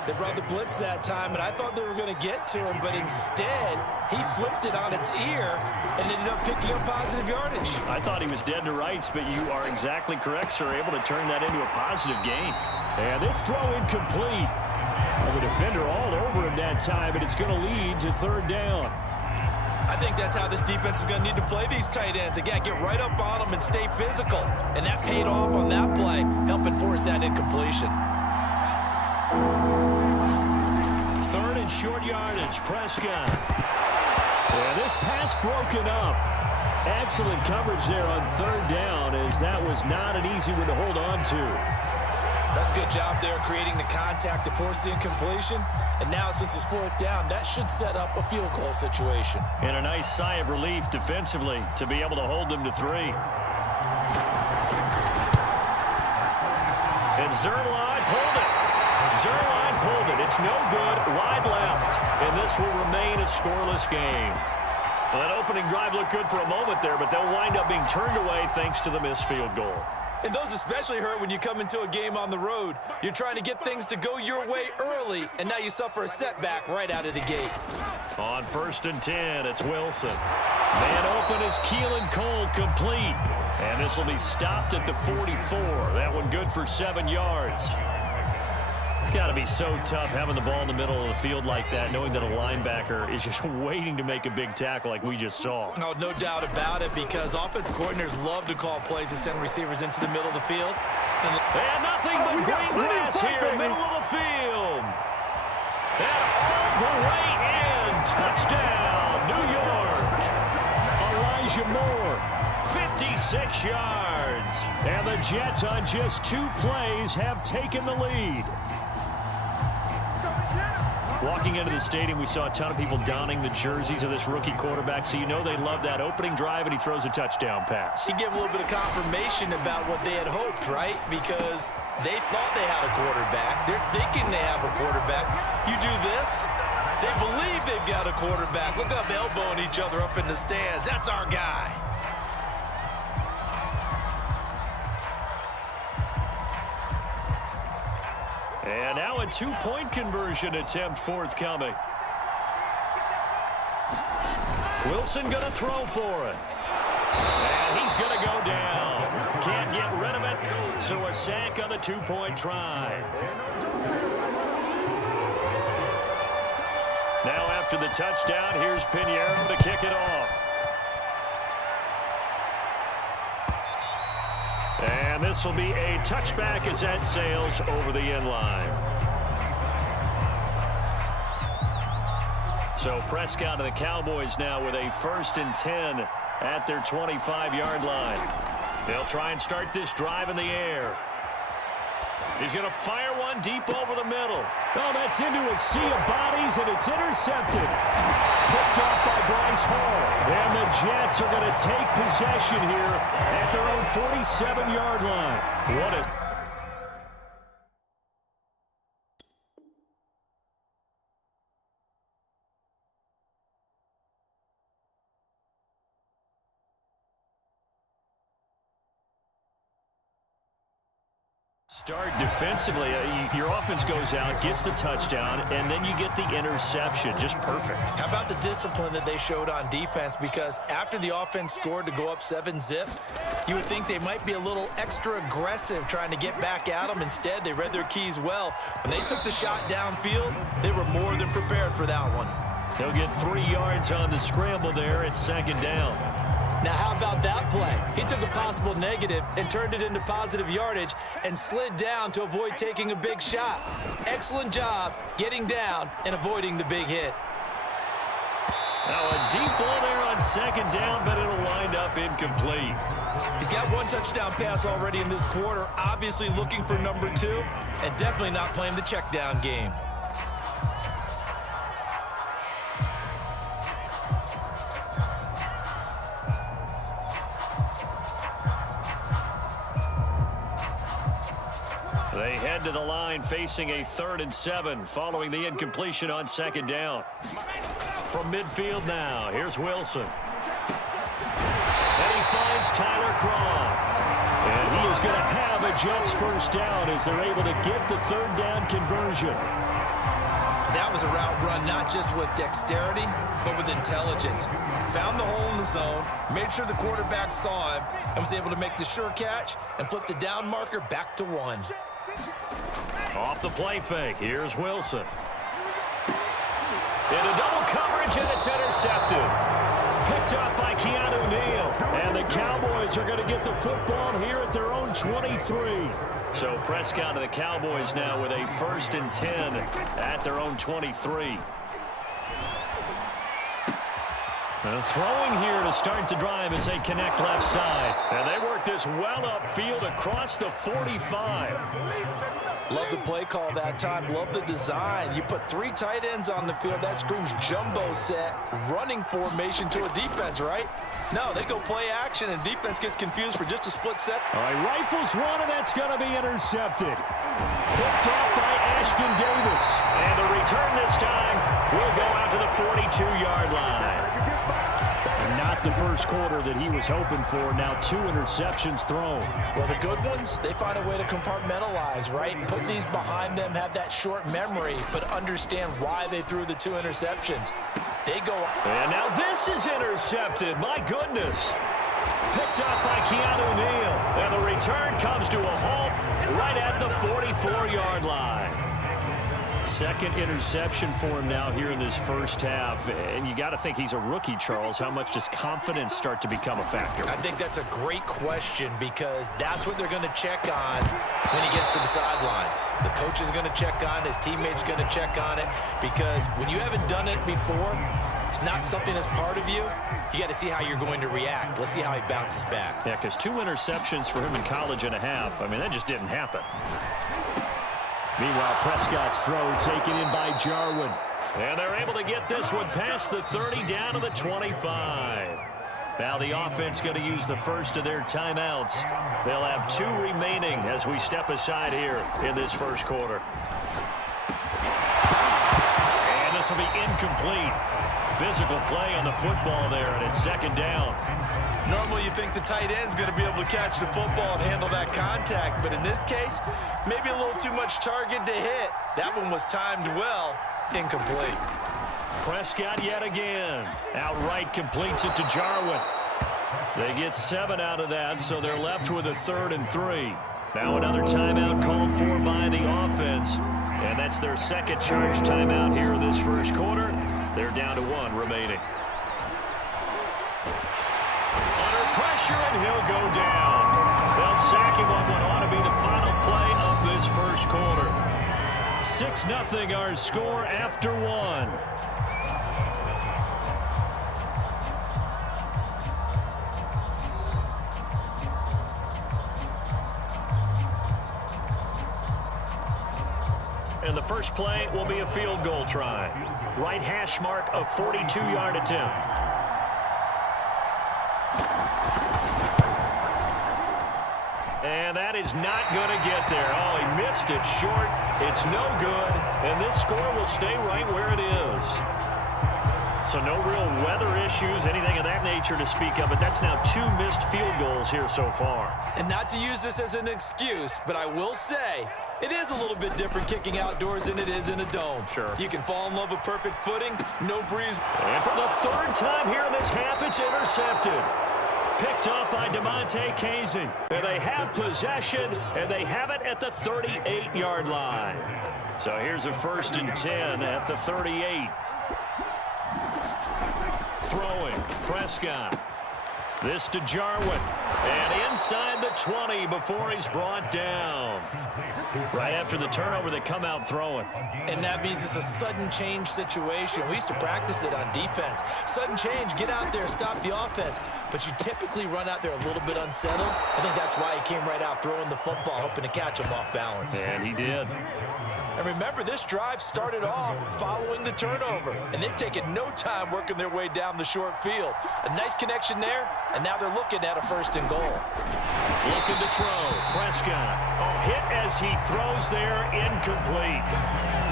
They brought the blitz that time, and I thought they were going to get to him, but instead, he flipped it on its ear and ended up picking up positive yardage. I thought he was dead to rights, but you are exactly correct, sir. Able to turn that into a positive gain. And this throw incomplete. The defender all over him that time, but it's going to lead to 3rd down. I think that's how this defense is going to need to play these tight ends. Again, get right up on them and stay physical. And that paid off on that play, helping force that incompletion. 3rd and short yardage, Prescott. And this pass broken up. Excellent coverage there on 3rd down, as that was not an easy one to hold on to. That's a good job there creating the contact to force the incompletion. And now, since it's 4th down, that should set up a field goal situation. And a nice sigh of relief defensively to be able to hold them to 3. And Zerline pulled it. Zerline pulled it. It's no good. Wide left. And this will remain a scoreless game. Well, that opening drive looked good for a moment there, but they'll wind up being turned away thanks to the missed field goal. And those especially hurt when you come into a game on the road. You're trying to get things to go your way early, and now you suffer a setback right out of the gate. On 1st and 10, it's Wilson. Man open is Keelan Cole, complete. And this will be stopped at the 44. That one good for 7 yards. It's got to be so tough having the ball in the middle of the field like that, knowing that a linebacker is just waiting to make a big tackle like we just saw. Oh, no doubt about it, because offensive coordinators love to call plays to send receivers into the middle of the field. And nothing but green grass here, middle of the field. And all the way in. Touchdown, New York. Elijah Moore, 56 yards. And the Jets on just 2 plays have taken the lead. Walking into the stadium, we saw a ton of people donning the jerseys of this rookie quarterback, so you know they love that opening drive, and he throws a touchdown pass. He gave a little bit of confirmation about what they had hoped, right? Because they thought they had a quarterback. They're thinking they have a quarterback. You do this, they believe they've got a quarterback. Look up, elbowing each other up in the stands. That's our guy. And now a 2-point conversion attempt forthcoming. Wilson going to throw for it. And he's going to go down. Can't get rid of it, so a sack on the 2-point try. Now after the touchdown, here's Pinheiro to kick it off. And this will be a touchback as that sails over the end line. So Prescott and the Cowboys now with a 1st and 10 at their 25-yard line. They'll try and start this drive in the air. He's going to fire one deep over the middle. Oh, that's into a sea of bodies, and it's intercepted. Picked off by Bryce Hall. And the Jets are going to take possession here at their own 47-yard line. What a Start defensively. Your offense goes out, gets the touchdown, and then you get the interception. Just perfect. How about the discipline that they showed on defense? Because after the offense scored to go up 7-zip, you would think they might be a little extra aggressive trying to get back at them. Instead, they read their keys well. When they took the shot downfield, they were more than prepared for that one. He'll get 3 yards on the scramble there at 2nd down. Now, how about that play? He took a possible negative and turned it into positive yardage and slid down to avoid taking a big shot. Excellent job getting down and avoiding the big hit. Now a deep ball there on 2nd down, but it'll wind up incomplete. He's got 1 touchdown pass already in this quarter, obviously looking for number 2, and definitely not playing the check down game. They head to the line facing a 3rd and 7 following the incompletion on 2nd down. From midfield now, here's Wilson. And he finds Tyler Croft. And he is going to have a Jets first down as they're able to get the 3rd down conversion. That was a route run not just with dexterity, but with intelligence. Found the hole in the zone, made sure the quarterback saw him, and was able to make the sure catch and flip the down marker back to 1. Off the play fake, here's Wilson. Into double coverage, and it's intercepted. Picked up by Keanu Neal. And the Cowboys are going to get the football here at their own 23. So Prescott and the Cowboys now with a 1st and 10 at their own 23. And throwing here to start the drive as they connect left side. And they work this well upfield across the 45. Love the play call that time. Love the design. You put 3 tight ends on the field. That screams jumbo set, running formation to a defense, right? No, they go play action, and defense gets confused for just a split second. All right, rifles one, and that's going to be intercepted. Picked off by Ashton Davis. And the return this time will go out to the 42-yard line. Not the first quarter that he was hoping for. Now 2 interceptions thrown. Well, the good ones, they find a way to compartmentalize, right? Put these behind them, have that short memory, but understand why they threw the 2 interceptions. They go. And now this is intercepted. My goodness. Picked up by Keanu Neal. And the return comes to a halt right at the 44-yard line. 2nd interception for him now here in this first half. And you got to think he's a rookie, Charles. How much does confidence start to become a factor? I think that's a great question because that's what they're going to check on when he gets to the sidelines. The coach is going to check on it. His teammates going to check on it because when you haven't done it before, it's not something that's part of you. You got to see how you're going to react. Let's see how he bounces back. Yeah, because 2 interceptions for him in college and a half. I mean, that just didn't happen. Meanwhile, Prescott's throw taken in by Jarwin. And they're able to get this one past the 30 down to the 25. Now the offense going to use the first of their timeouts. They'll have 2 remaining as we step aside here in this first quarter. And this will be incomplete. Physical play on the football there, and it's 2nd down. Normally you think the tight end's going to be able to catch the football and handle that contact, but in this case, maybe a little too much target to hit. That one was timed well, incomplete. Prescott yet again. Outright completes it to Jarwin. They get 7 out of that, so they're left with a 3rd and 3. Now another timeout called for by the offense, and that's their 2nd charge timeout here in this first quarter. They're down to 1 remaining. Pressure, and he'll go down. They'll sack him on what ought to be the final play of this first quarter. 6-0 our score after 1. And the first play will be a field goal try. Right hash mark, a 42-yard attempt. And that is not going to get there. Oh, he missed it short. It's no good. And this score will stay right where it is. So no real weather issues, anything of that nature to speak of, but that's now 2 missed field goals here so far. And not to use this as an excuse, but I will say it is a little bit different kicking outdoors than it is in a dome. Sure. You can fall in love with perfect footing, no breeze. And for the 3rd time here in this half, it's intercepted. Picked up by DeMonte Casey. And they have possession, and they have it at the 38-yard line. So here's a 1st and 10 at the 38. Throwing, Prescott. This to Jarwin. And inside the 20 before he's brought down. Right after the turnover, they come out throwing. And that means it's a sudden change situation. We used to practice it on defense. Sudden change, get out there, stop the offense. But you typically run out there a little bit unsettled. I think that's why he came right out throwing the football, hoping to catch him off balance. And he did. And remember, this drive started off following the turnover, and they've taken no time working their way down the short field. A nice connection there, and now they're looking at a 1st and goal. Looking to throw. Prescott. Oh, hit as he throws there, incomplete.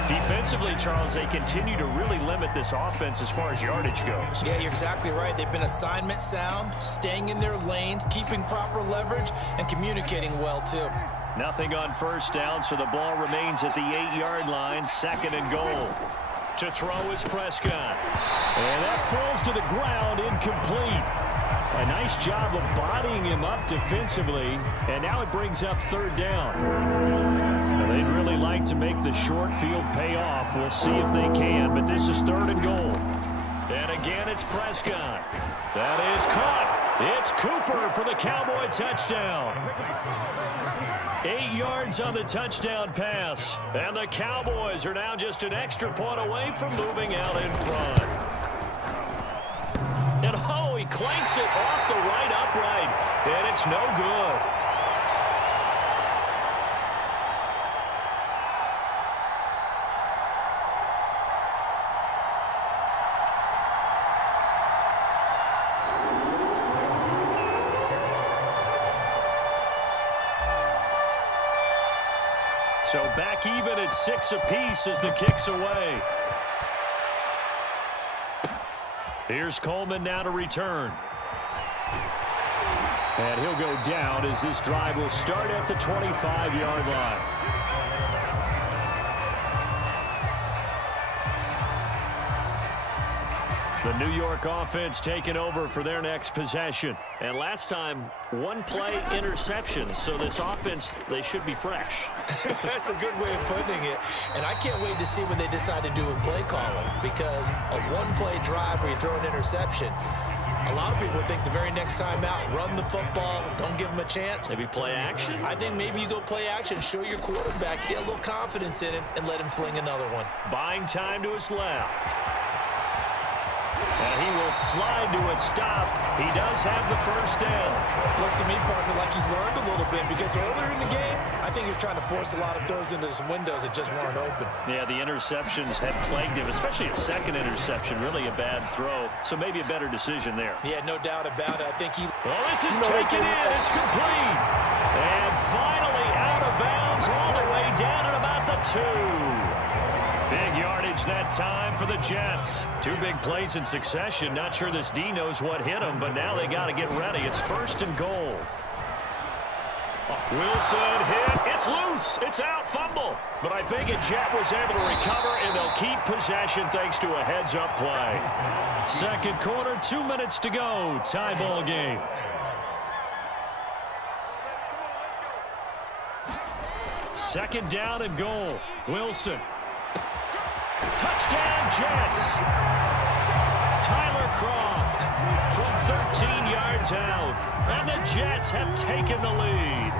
Defensively, Charles, they continue to really limit this offense as far as yardage goes. Yeah, you're exactly right. They've been assignment sound, staying in their lanes, keeping proper leverage, and communicating well, too. Nothing on 1st down, so the ball remains at the 8-yard line, 2nd and goal. To throw is Prescott. And that falls to the ground, incomplete. A nice job of bodying him up defensively, and now it brings up 3rd down. Now, they'd really like to make the short field pay off. We'll see if they can, but this is 3rd and goal. And again, it's Prescott. That is caught. It's Cooper for the Cowboy touchdown. 8 yards on the touchdown pass. And the Cowboys are now just an extra point away from moving out in front. And oh, he clanks it off the right upright. And it's no good. So back even at 6 apiece as the kick's away. Here's Coleman now to return. And he'll go down as this drive will start at the 25-yard line. The New York offense taking over for their next possession. And last time, 1-play interception. So this offense, they should be fresh. That's a good way of putting it. And I can't wait to see what they decide to do in play calling, because a 1-play drive where you throw an interception, a lot of people think the very next time out, run the football, don't give them a chance. Maybe play action? I think maybe you go play action, show your quarterback, get a little confidence in him, and let him fling another one. Buying time to his left. And he will slide to a stop. He does have the 1st down. Looks to me, partner, like he's learned a little bit, because earlier in the game, I think he was trying to force a lot of throws into some windows that just weren't open. Yeah, the interceptions had plagued him, especially a 2nd interception, really a bad throw. So maybe a better decision there. Yeah, no doubt about it. I think he... Well, this is taken in. It's complete. And finally out of bounds all the way down at about the 2. Big yardage that time for the Jets. 2 big plays in succession. Not sure this D knows what hit him, but now they got to get ready. It's 1st and goal. Wilson hit. It's loose. It's out. Fumble. But I think a Jet was able to recover, and they'll keep possession thanks to a heads-up play. 2nd quarter, 2 minutes to go. Tie ball game. Second down and goal. Wilson. Touchdown, Jets. Tyler Croft from 13 yards out. And the Jets have taken the lead.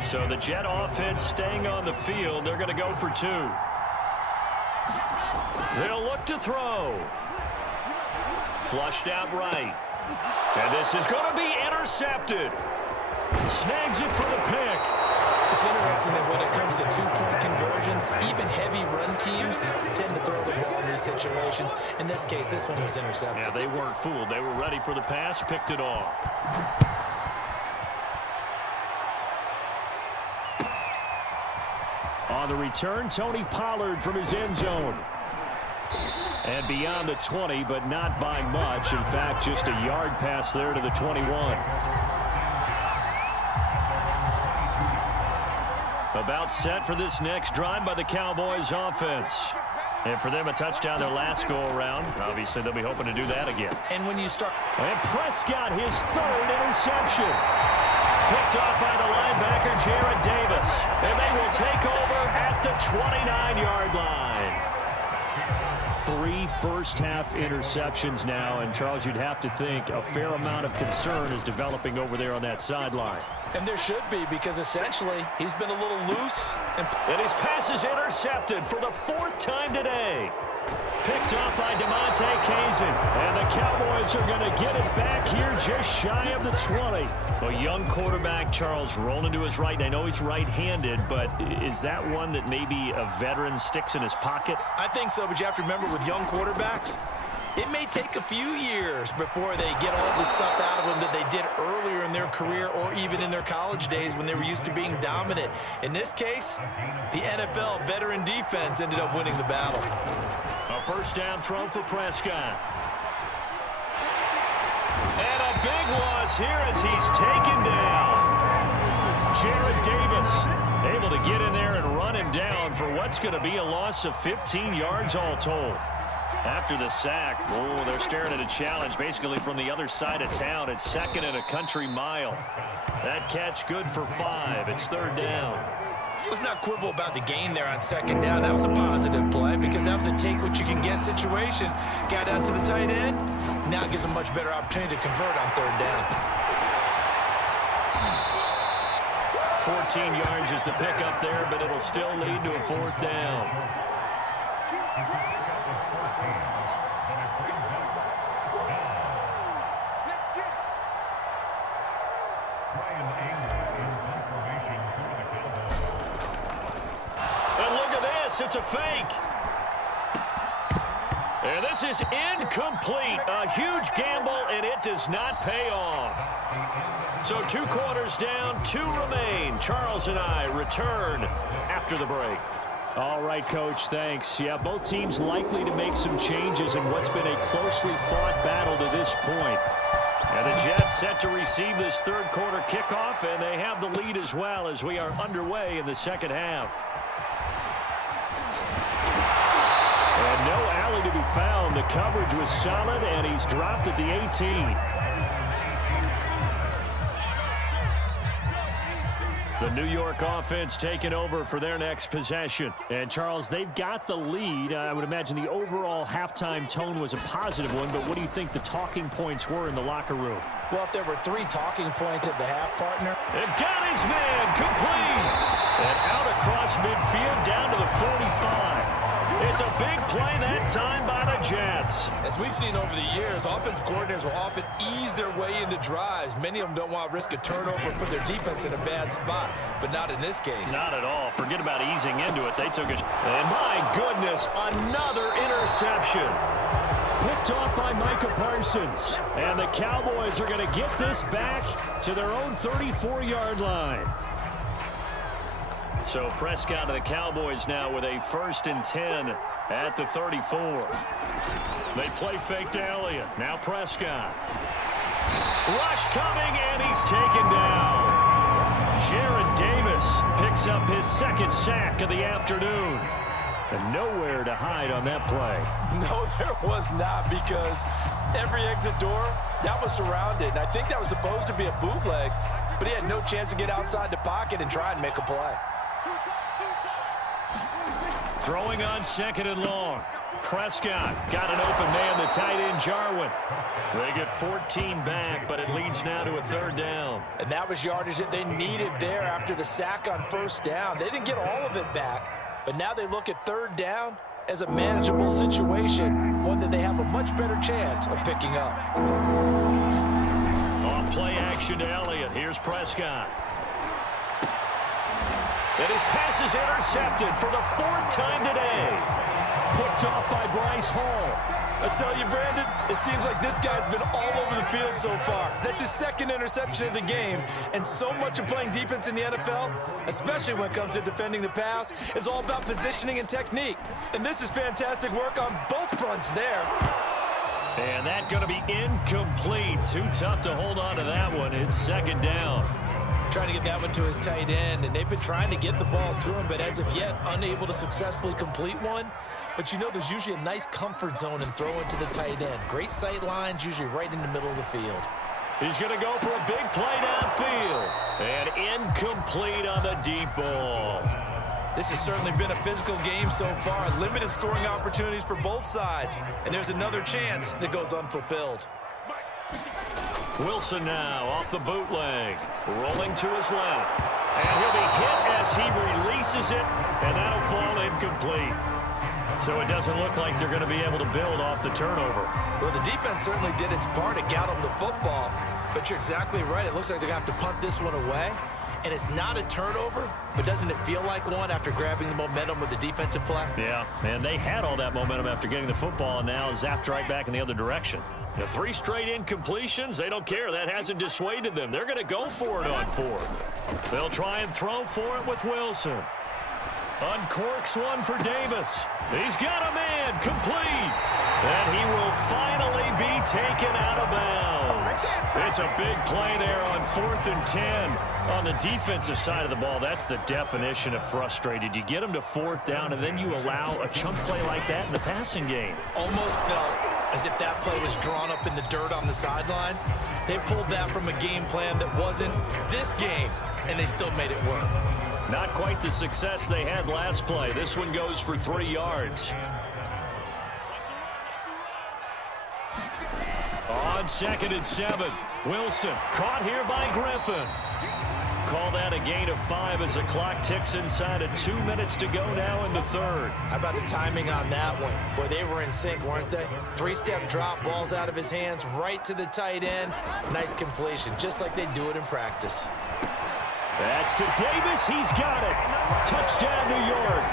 So the Jet offense staying on the field. They're going to go for 2. They'll look to throw. Flushed out right. And this is going to be intercepted. Snags it for the pick. It's interesting that when it comes to two-point conversions, even heavy run teams tend to throw the ball in these situations. In this case, this one was intercepted. Yeah, they weren't fooled. They were ready for the pass, picked it off. On the return, Tony Pollard from his end zone. And beyond the 20, but not by much. In fact, just a yard pass there to the 21. About set for this next drive by the Cowboys offense. And for them, a touchdown their last go-around. Obviously, they'll be hoping to do that again. And when you start... And Prescott, his third interception. Picked off by the linebacker, Jared Davis. And they will take over at the 29-yard line. 3 first-half interceptions now. And, Charles, you'd have to think a fair amount of concern is developing over there on that sideline. And there should be, because essentially he's been a little loose. And his pass is intercepted for the 4th time today. Picked off by DeMonte Kazin. And the Cowboys are going to get it back here just shy of the 20. A young quarterback, Charles, rolling to his right. And I know he's right-handed, but is that one that maybe a veteran sticks in his pocket? I think so, but you have to remember with young quarterbacks, it may take a few years before they get all the stuff out of them that they did earlier in their career or even in their college days when they were used to being dominant. In this case, the NFL veteran defense ended up winning the battle. A first down throw for Prescott. And a big loss here as he's taken down. Jared Davis able to get in there and run him down for what's going to be a loss of 15 yards all told. After the sack, oh, they're staring at a challenge basically from the other side of town. It's 2nd and a country mile. That catch good for 5. It's 3rd down. Let's not quibble about the gain there on 2nd down. That was a positive play because that was a take-what-you-can-get situation. Got out to the tight end. Now it gives them a much better opportunity to convert on 3rd down. 14 yards is the pickup there, but it'll still lead to a 4th down. It's a fake. And this is incomplete. A huge gamble, and it does not pay off. So 2 quarters down, 2 remain. Charles and I return after the break. All right, Coach, thanks. Yeah, both teams likely to make some changes in what's been a closely fought battle to this point. And the Jets set to receive this 3rd quarter kickoff, and they have the lead as well as we are underway in the 2nd half. And no alley to be found. The coverage was solid, and he's dropped at the 18. The New York offense taking over for their next possession. And, Charles, they've got the lead. I would imagine the overall halftime tone was a positive one, but what do you think the talking points were in the locker room? Well, if there were 3 talking points at the half, partner. And got his man complete. And out across midfield down to the 45. It's a big play that time by the Jets. As we've seen over the years, offense coordinators will often ease their way into drives. Many of them don't want to risk a turnover and put their defense in a bad spot, but not in this case. Not at all. Forget about easing into it. They took it. And my goodness, another interception. Picked off by Micah Parsons. And the Cowboys are going to get this back to their own 34-yard line. So Prescott and the Cowboys now with a 1st and 10 at the 34. They play fake to Elliott. Now Prescott. Rush coming, and he's taken down. Jared Davis picks up his 2nd sack of the afternoon. And nowhere to hide on that play. No, there was not, because every exit door, that was surrounded. And I think that was supposed to be a bootleg, but he had no chance to get outside the pocket and try and make a play. Throwing on 2nd and long. Prescott got an open man, the tight end, Jarwin. They get 14 back, but it leads now to a 3rd down. And that was yardage that they needed there after the sack on 1st down. They didn't get all of it back, but now they look at 3rd down as a manageable situation, one that they have a much better chance of picking up. On play action to Elliott. Here's Prescott. And his pass is intercepted for the 4th time today. Picked off by Bryce Hall. I tell you, Brandon, it seems like this guy's been all over the field so far. That's his 2nd interception of the game, and so much of playing defense in the NFL, especially when it comes to defending the pass, is all about positioning and technique. And this is fantastic work on both fronts there. And that going to be incomplete. Too tough to hold on to that one. It's 2nd down. Trying to get that one to his tight end, and they've been trying to get the ball to him, but as of yet, unable to successfully complete one. But you know there's usually a nice comfort zone in throwing to the tight end. Great sight lines, usually right in the middle of the field. He's going to go for a big play downfield. And incomplete on the deep ball. This has certainly been a physical game so far. Limited scoring opportunities for both sides. And there's another chance that goes unfulfilled. Wilson now off the bootleg. Rolling to his left. And he'll be hit as he releases it. And that'll fall incomplete. So it doesn't look like they're going to be able to build off the turnover. Well, the defense certainly did its part to get them the football. But you're exactly right. It looks like they're going to have to punt this one away. And it's not a turnover, but doesn't it feel like one after grabbing the momentum with the defensive play? Yeah, and they had all that momentum after getting the football, and now zapped right back in the other direction. The 3 straight incompletions, they don't care. That hasn't dissuaded them. They're going to go for it on 4th. They'll try and throw for it with Wilson. Uncorks one for Davis. He's got a man, complete. And he will finally be taken out of bounds. It's a big play there on 4th and 10. On the defensive side of the ball, that's the definition of frustrated. You get them to 4th down, and then you allow a chunk play like that in the passing game. Almost felt as if that play was drawn up in the dirt on the sideline. They pulled that from a game plan that wasn't this game, and they still made it work. Not quite the success they had last play. This one goes for 3 yards. On 2nd and 7, Wilson caught here by Griffin. Call that a gain of 5 as the clock ticks inside of 2 minutes to go now in the 3rd. How about the timing on that one? Boy, they were in sync, weren't they? 3-step drop, balls out of his hands, right to the tight end. Nice completion, just like they do it in practice. That's to Davis. He's got it. Touchdown, New York.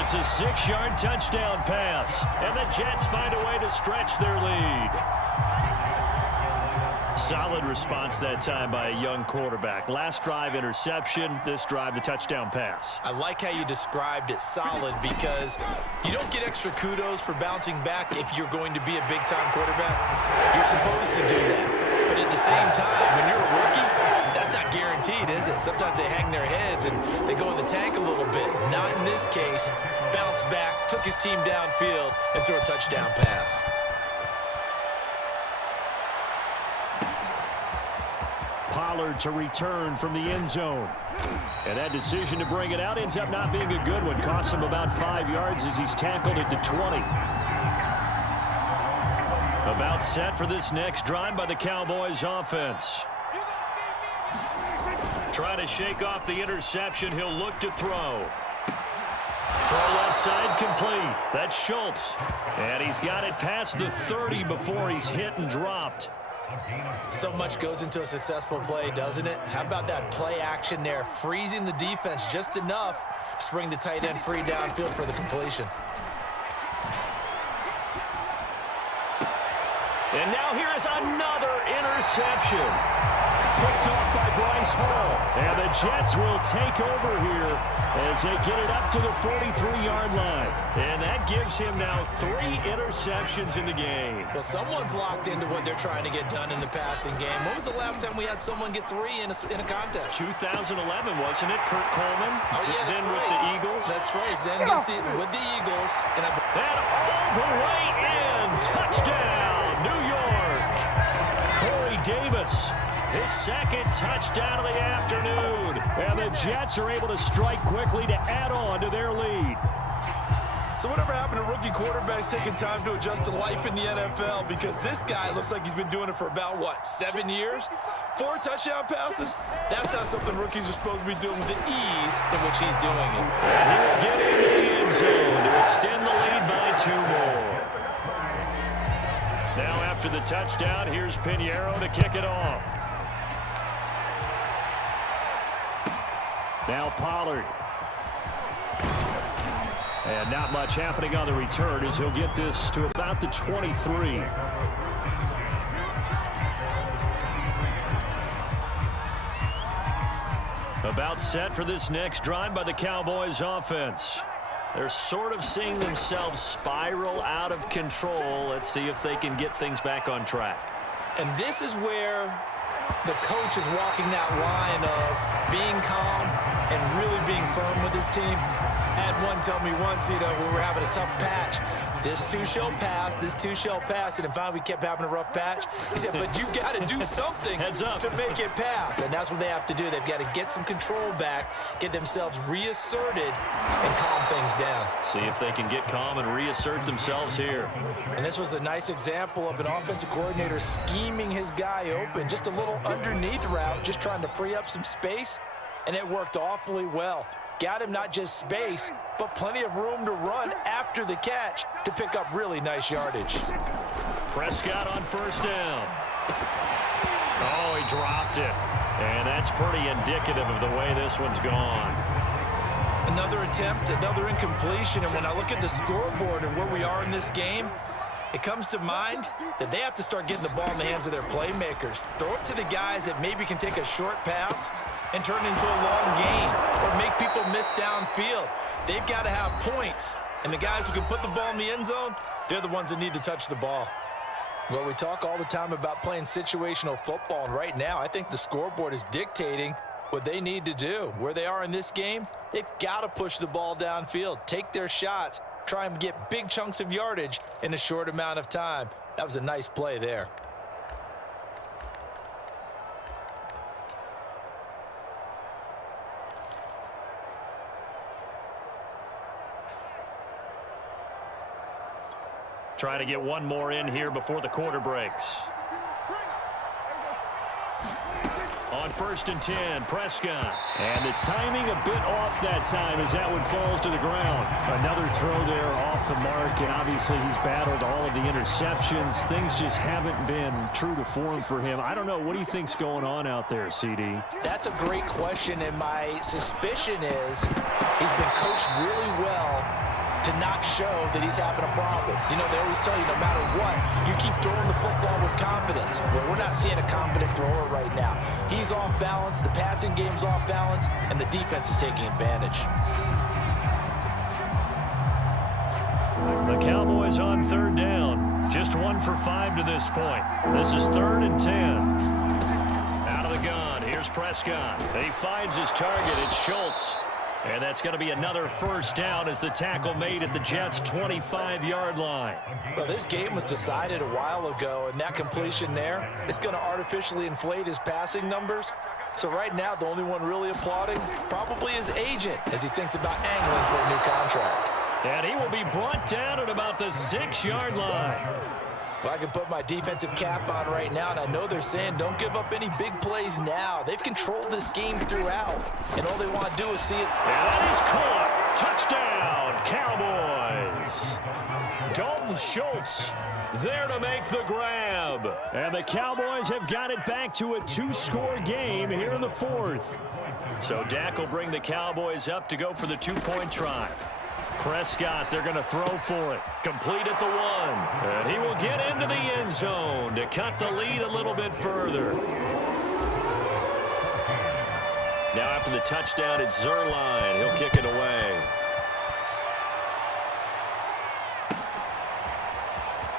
It's a 6-yard touchdown pass, and the Jets find a way to stretch their lead. Solid response that time by a young quarterback. Last drive, interception. This drive, the touchdown pass. I like how you described it, solid, because you don't get extra kudos for bouncing back if you're going to be a big-time quarterback. You're supposed to do that. But at the same time, when you're a rookie, that's not guaranteed, is it? Sometimes they hang their heads and they go in the tank a little bit. Not in this case. Bounced back, took his team downfield, and threw a touchdown pass. Pollard to return from the end zone. And that decision to bring it out ends up not being a good one. Costs him about 5 yards as he's tackled at the 20. About set for this next drive by the Cowboys offense. Trying to shake off the interception. He'll look to throw. Throw left side complete. That's Schultz. And he's got it past the 30 before he's hit and dropped. So much goes into a successful play, doesn't it? How about that play action there, freezing the defense just enough to bring the tight end free downfield for the completion. And now here is another interception. Picked off by Bryce Hall. And the Jets will take over here as they get it up to the 43-yard line. And that gives him now 3 interceptions in the game. Well, someone's locked into what they're trying to get done in the passing game. When was the last time we had someone get 3 in a contest? 2011, wasn't it? Kurt Coleman. Oh, yeah, that's then right. With the Eagles. That's right. Then with the Eagles. And all the way in. Touchdown, New York. Corey Davis. His 2nd touchdown of the afternoon. And the Jets are able to strike quickly to add on to their lead. So whatever happened to rookie quarterbacks taking time to adjust to life in the NFL? Because this guy looks like he's been doing it for about, 7 years? 4 touchdown passes? That's not something rookies are supposed to be doing with the ease in which he's doing it. And he will get into the end zone to extend the lead by 2 more. Now after the touchdown, here's Now Pollard. And not much happening on the return as he'll get this to about the 23. About set for this next drive by the Cowboys offense. They're sort of seeing themselves spiral out of control. Let's see if they can get things back on track. And this is where the coach is walking that line of being calm and really being firm with his team. Had one tell me once, when we were having a tough patch, this too shall pass, this too shall pass, and finally we kept having a rough patch. He said, but you got to do something to make it pass, and that's what they have to do. They've got to get some control back, get themselves reasserted, and calm things down. See if they can get calm and reassert themselves here. And this was a nice example of an offensive coordinator scheming his guy open, just a little underneath route, just trying to free up some space, and it worked awfully well. Got him not just space, but plenty of room to run after the catch to pick up really nice yardage. Prescott on first down. Oh, he dropped it. And that's pretty indicative of the way this one's gone. Another attempt, another incompletion, and when I look at the scoreboard and where we are in this game, it comes to mind that they have to start getting the ball in the hands of their playmakers. Throw it to the guys that maybe can take a short pass and turn it into a long gain or make people miss downfield. They've got to have points, and the guys who can put the ball in the end zone, they're the ones that need to touch the ball. Well, we talk all the time about playing situational football, and right now I think the scoreboard is dictating what they need to do. Where they are in this game, they've got to push the ball downfield, take their shots, try and get big chunks of yardage in a short amount of time. That was a nice play there. Trying to get one more in here before the quarter breaks. On first and 10, Prescott. And the timing a bit off that time as that one falls to the ground. Another throw there off the mark, and obviously he's battled all of the interceptions. Things just haven't been true to form for him. I don't know. What do you think's going on out there, CD? That's a great question, and my suspicion is he's been coached really well to not show that he's having a problem. You know, they always tell you no matter what, you keep throwing the football with confidence. Well, we're not seeing a confident thrower right now. He's off balance, the passing game's off balance, and the defense is taking advantage. The Cowboys on third down. Just 1 for 5 to this point. This is 3rd and 10. Out of the gun, here's Prescott. He finds his target, it's Schultz. And that's going to be another first down as the tackle made at the Jets' 25-yard line. Well, this game was decided a while ago, and that completion there is going to artificially inflate his passing numbers. So right now, the only one really applauding probably his agent as he thinks about angling for a new contract. And he will be brought down at about the 6-yard line. Well, I can put my defensive cap on right now, and I know they're saying don't give up any big plays now. They've controlled this game throughout, and all they want to do is see it. And that is caught. Touchdown, Cowboys. Dalton Schultz there to make the grab. And the Cowboys have got it back to a 2-score game here in the 4th. So Dak will bring the Cowboys up to go for the 2-point try. Prescott, they're going to throw for it. Complete at the 1. And he will get into the end zone to cut the lead a little bit further. Now after the touchdown, it's Zerline. He'll kick it away.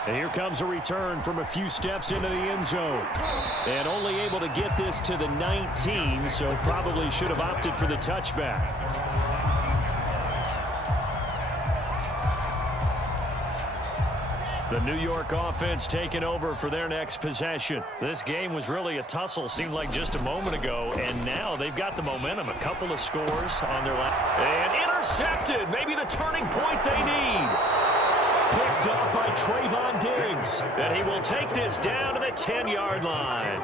And here comes a return from a few steps into the end zone. And only able to get this to the 19, so probably should have opted for the touchback. The New York offense taking over for their next possession. This game was really a tussle, seemed like just a moment ago, and now they've got the momentum. A couple of scores on their lap. And intercepted, maybe the turning point they need. Picked up by Trayvon Diggs, and he will take this down to the 10-yard line.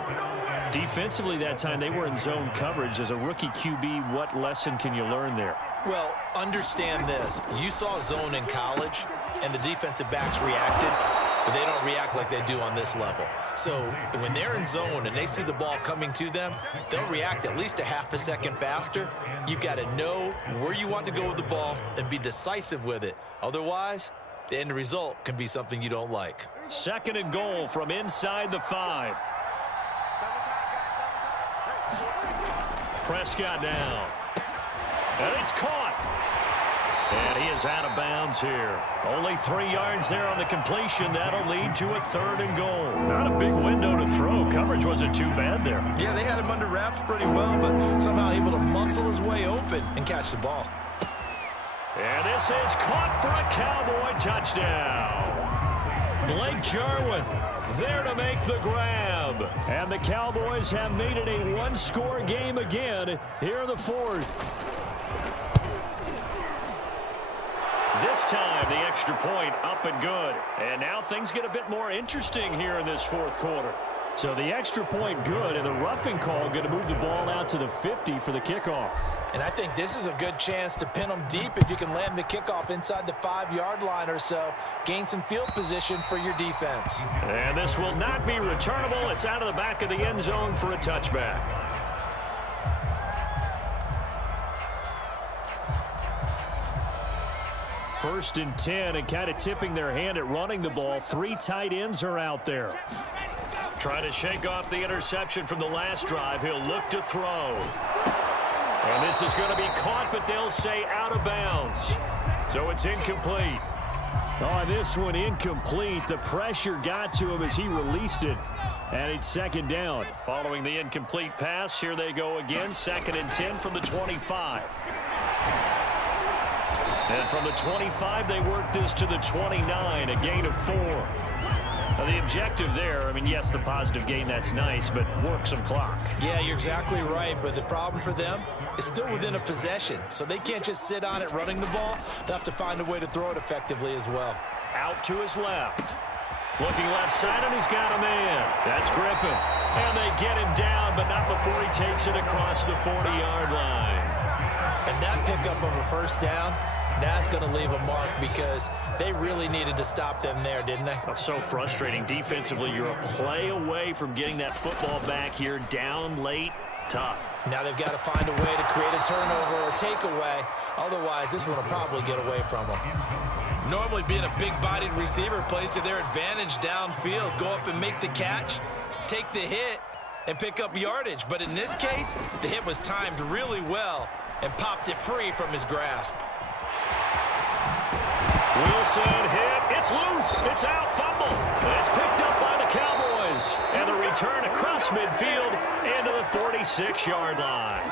Defensively that time, they were in zone coverage. As a rookie QB, what lesson can you learn there? Well, understand this. You saw zone in college, and the defensive backs reacted. but they don't react like they do on this level. So when they're in zone and they see the ball coming to them, they'll react at least a half a second faster. You've got to know where you want to go with the ball and be decisive with it. Otherwise, the end result can be something you don't like. 2nd and goal from inside the 5. Prescott now. And it's caught. And he is out of bounds here. Only 3 yards there on the completion. That'll lead to a 3rd and goal. Not a big window to throw. Coverage wasn't too bad there. Yeah, they had him under wraps pretty well, but somehow able to muscle his way open and catch the ball. And this is caught for a Cowboy touchdown. Blake Jarwin there to make the grab. And the Cowboys have made it a one-score game again here in the 4th. This time, the extra point up and good. And now things get a bit more interesting here in this 4th quarter. So the extra point good, and the roughing call going to move the ball out to the 50 for the kickoff. And I think this is a good chance to pin them deep if you can land the kickoff inside the 5-yard line or so. Gain some field position for your defense. And this will not be returnable. It's out of the back of the end zone for a touchback. First and 10, and kind of tipping their hand at running the ball. 3 tight ends are out there. Trying to shake off the interception from the last drive. He'll look to throw. And this is going to be caught, but they'll say out of bounds. So it's incomplete. Oh, this one incomplete. The pressure got to him as he released it. And it's 2nd down. Following the incomplete pass, here they go again. 2nd and 10 from the 25. And from the 25, they work this to the 29, a gain of 4. Now, the objective there, I mean, yes, the positive gain, that's nice, but work some clock. Yeah, you're exactly right, but the problem for them is still within a possession, so they can't just sit on it running the ball. They'll have to find a way to throw it effectively as well. Out to his left. Looking left side, and he's got a man. That's Griffin. And they get him down, but not before he takes it across the 40-yard line. And that pickup of a first down, that's going to leave a mark because they really needed to stop them there, didn't they? Oh, so frustrating. Defensively, you're a play away from getting that football back here. Down late, tough. Now they've got to find a way to create a turnover or takeaway. Otherwise, this one will probably get away from them. Normally, being a big-bodied receiver plays to their advantage downfield. Go up and make the catch, take the hit, and pick up yardage. But in this case, the hit was timed really well and popped it free from his grasp. Wilson hit. It's loose. It's out. Fumble. It's picked up by the Cowboys. And the return across midfield into the 46-yard line.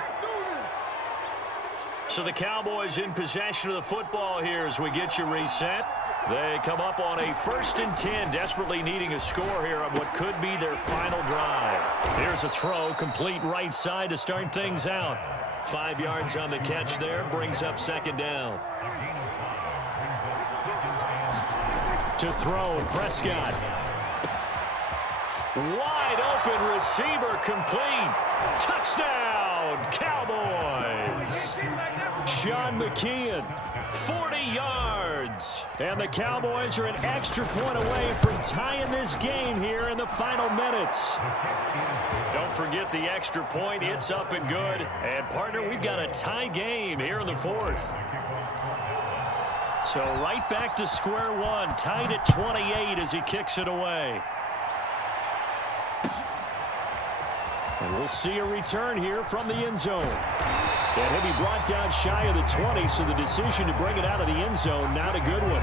So the Cowboys in possession of the football here as we get you reset. They come up on a 1st and 10, desperately needing a score here on what could be their final drive. Here's a throw, complete right side to start things out. 5 yards on the catch there, brings up 2nd down. To throw, Prescott. Wide open receiver, complete. Touchdown, Cowboys. Sean McKeon, 40 yards. And the Cowboys are an extra point away from tying this game here in the final minutes. Don't forget the extra point. It's up and good. And, partner, we've got a tie game here in the 4th. So right back to square one, tied at 28 as he kicks it away. And we'll see a return here from the end zone. And he'll be brought down shy of the 20, so the decision to bring it out of the end zone, not a good one.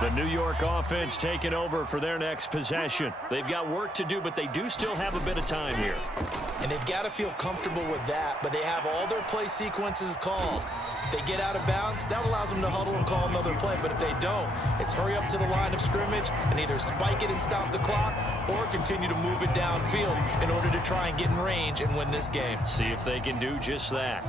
The New York offense taking over for their next possession. They've got work to do, but they do still have a bit of time here. And they've got to feel comfortable with that, but they have all their play sequences called. If they get out of bounds, that allows them to huddle and call another play. But if they don't, it's hurry up to the line of scrimmage and either spike it and stop the clock or continue to move it downfield in order to try and get in range and win this game. See if they can do just that.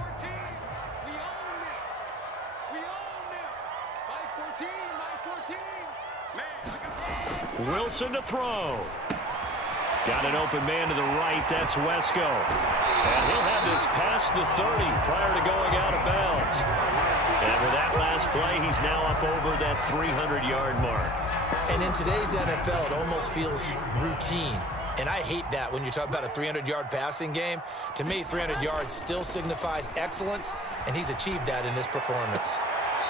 Wilson to throw. Got an open man to the right. That's Wesco. And he'll have this past the 30 prior to going out of bounds. And with that play. He's now up over that 300-yard mark. And in today's NFL, it almost feels routine. And I hate that when you talk about a 300-yard passing game. To me, 300 yards still signifies excellence, and he's achieved that in this performance.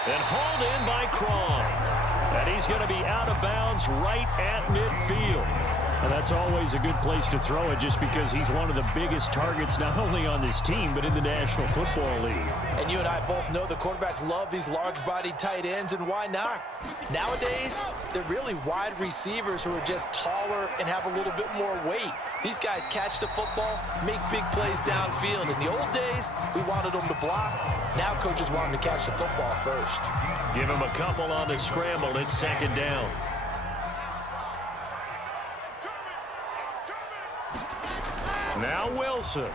And hauled in by Croft. And he's going to be out of bounds right at midfield. And that's always a good place to throw it just because he's one of the biggest targets not only on this team but in the National Football League. And you and I both know the quarterbacks love these large-bodied tight ends, and why not? Nowadays, they're really wide receivers who are just taller and have a little bit more weight. These guys catch the football, make big plays downfield. In the old days, we wanted them to block. Now coaches want them to catch the football first. Give him a couple on the scramble. It's second down. Now Wilson. Oh,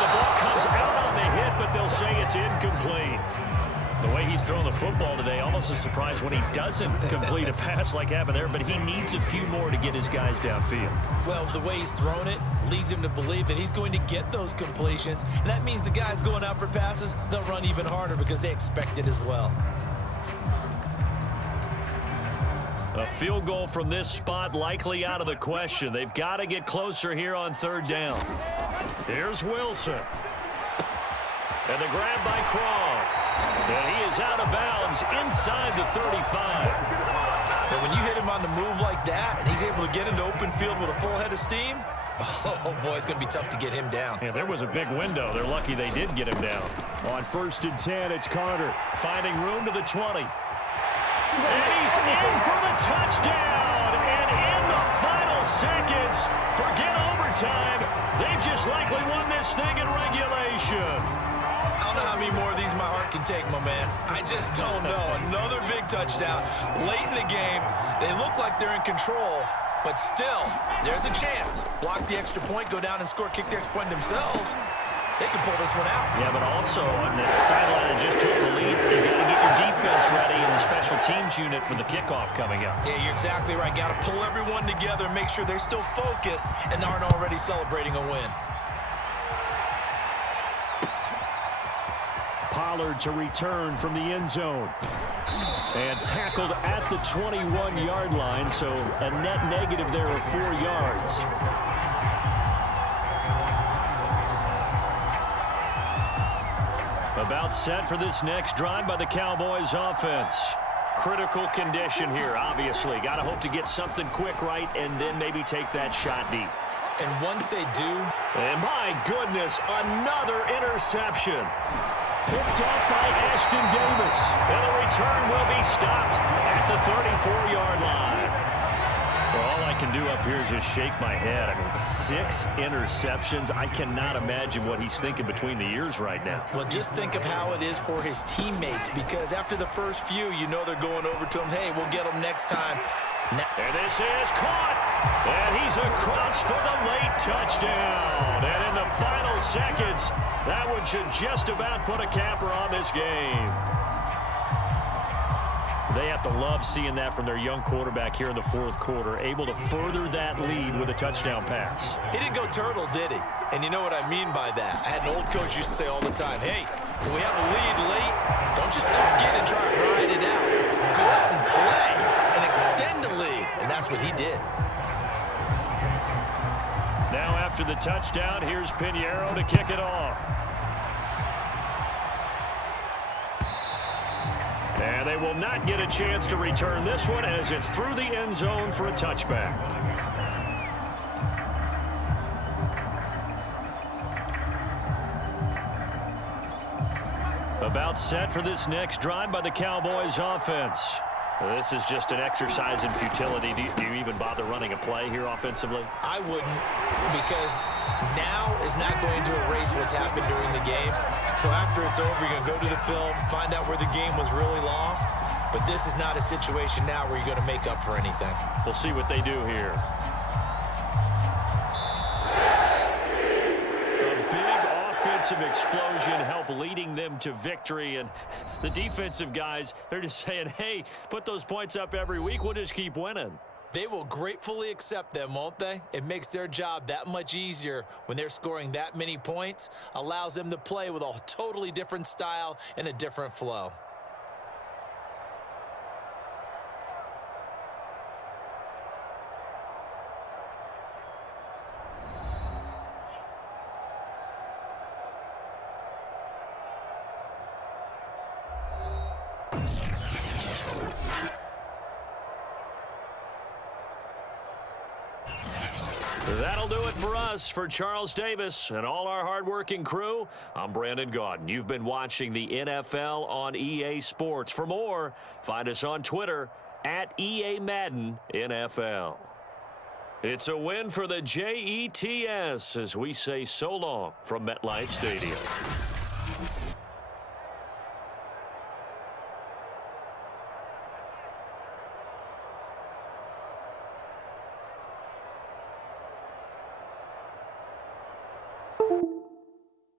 the ball comes out on the hit, but they'll say it's incomplete. The way he's throwing the football today, almost a surprise when he doesn't complete a pass like happened there, but he needs a few more to get his guys downfield. Well, the way he's thrown it leads him to believe that he's going to get those completions, and that means the guys going out for passes, they'll run even harder because they expect it as well. A field goal from this spot likely out of the question. They've got to get closer here on third down. Here's Wilson. And the grab by Croft. And he is out of bounds inside the 35. But when you hit him on the move like that, and he's able to get into open field with a full head of steam, oh boy, it's going to be tough to get him down. Yeah, there was a big window. They're lucky they did get him down. On 1st and 10, it's Carter finding room to the 20. And he's in for the touchdown. And in the final seconds, forget overtime. They've just likely won this thing in regulation. I don't know how many more of these my heart can take, my man. I just don't know. Another big touchdown late in the game. They look like they're in control, but still, there's a chance. Block the extra point, go down and score, kick the extra point themselves. They can pull this one out. Yeah, but also on the sideline that just took the lead, you got to get your defense ready in the special teams unit for the kickoff coming up. Yeah, you're exactly right. Got to pull everyone together and make sure they're still focused and aren't already celebrating a win. Pollard to return from the end zone. And tackled at the 21-yard line, so a net negative there of 4 yards. About set for this next drive by the Cowboys offense. Critical condition here, obviously. Got to hope to get something quick right and then maybe take that shot deep. And once they do... And my goodness, another interception. Picked off by Ashton Davis. And the return will be stopped at the 34-yard line. Well, all I can do up here is just shake my head. I mean, 6 interceptions. I cannot imagine what he's thinking between the ears right now. Well, just think of how it is for his teammates, because after the first few, you know they're going over to him, hey, we'll get him next time. And this is caught. And he's across for the late touchdown. And in the final seconds, that one should just about put a capper on this game. They have to love seeing that from their young quarterback here in the 4th quarter, able to further that lead with a touchdown pass. He didn't go turtle, did he? And you know what I mean by that. I had an old coach used to say all the time, hey, when we have a lead late, don't just tuck in and try and ride it out. Go out and play and extend the lead. And that's what he did. Now after the touchdown, here's Pinheiro to kick it off. And they will not get a chance to return this one as it's through the end zone for a touchback. About set for this next drive by the Cowboys offense. This is just an exercise in futility. Do you even bother running a play here offensively? I wouldn't, because now is not going to erase what's happened during the game. So after it's over, you're going to go to the film, find out where the game was really lost. But this is not a situation now where you're going to make up for anything. We'll see what they do here. Offensive explosion help leading them to victory, and the defensive guys, they're just saying, hey, put those points up every week, we'll just keep winning. They will gratefully accept them, won't they? It makes their job that much easier when they're scoring that many points, allows them to play with a totally different style and a different flow. That'll do it for us. For Charles Davis and all our hardworking crew, I'm Brandon Gaudin. You've been watching the NFL on EA Sports. For more, find us on Twitter at EA Madden NFL. It's a win for the Jets as we say so long from MetLife Stadium.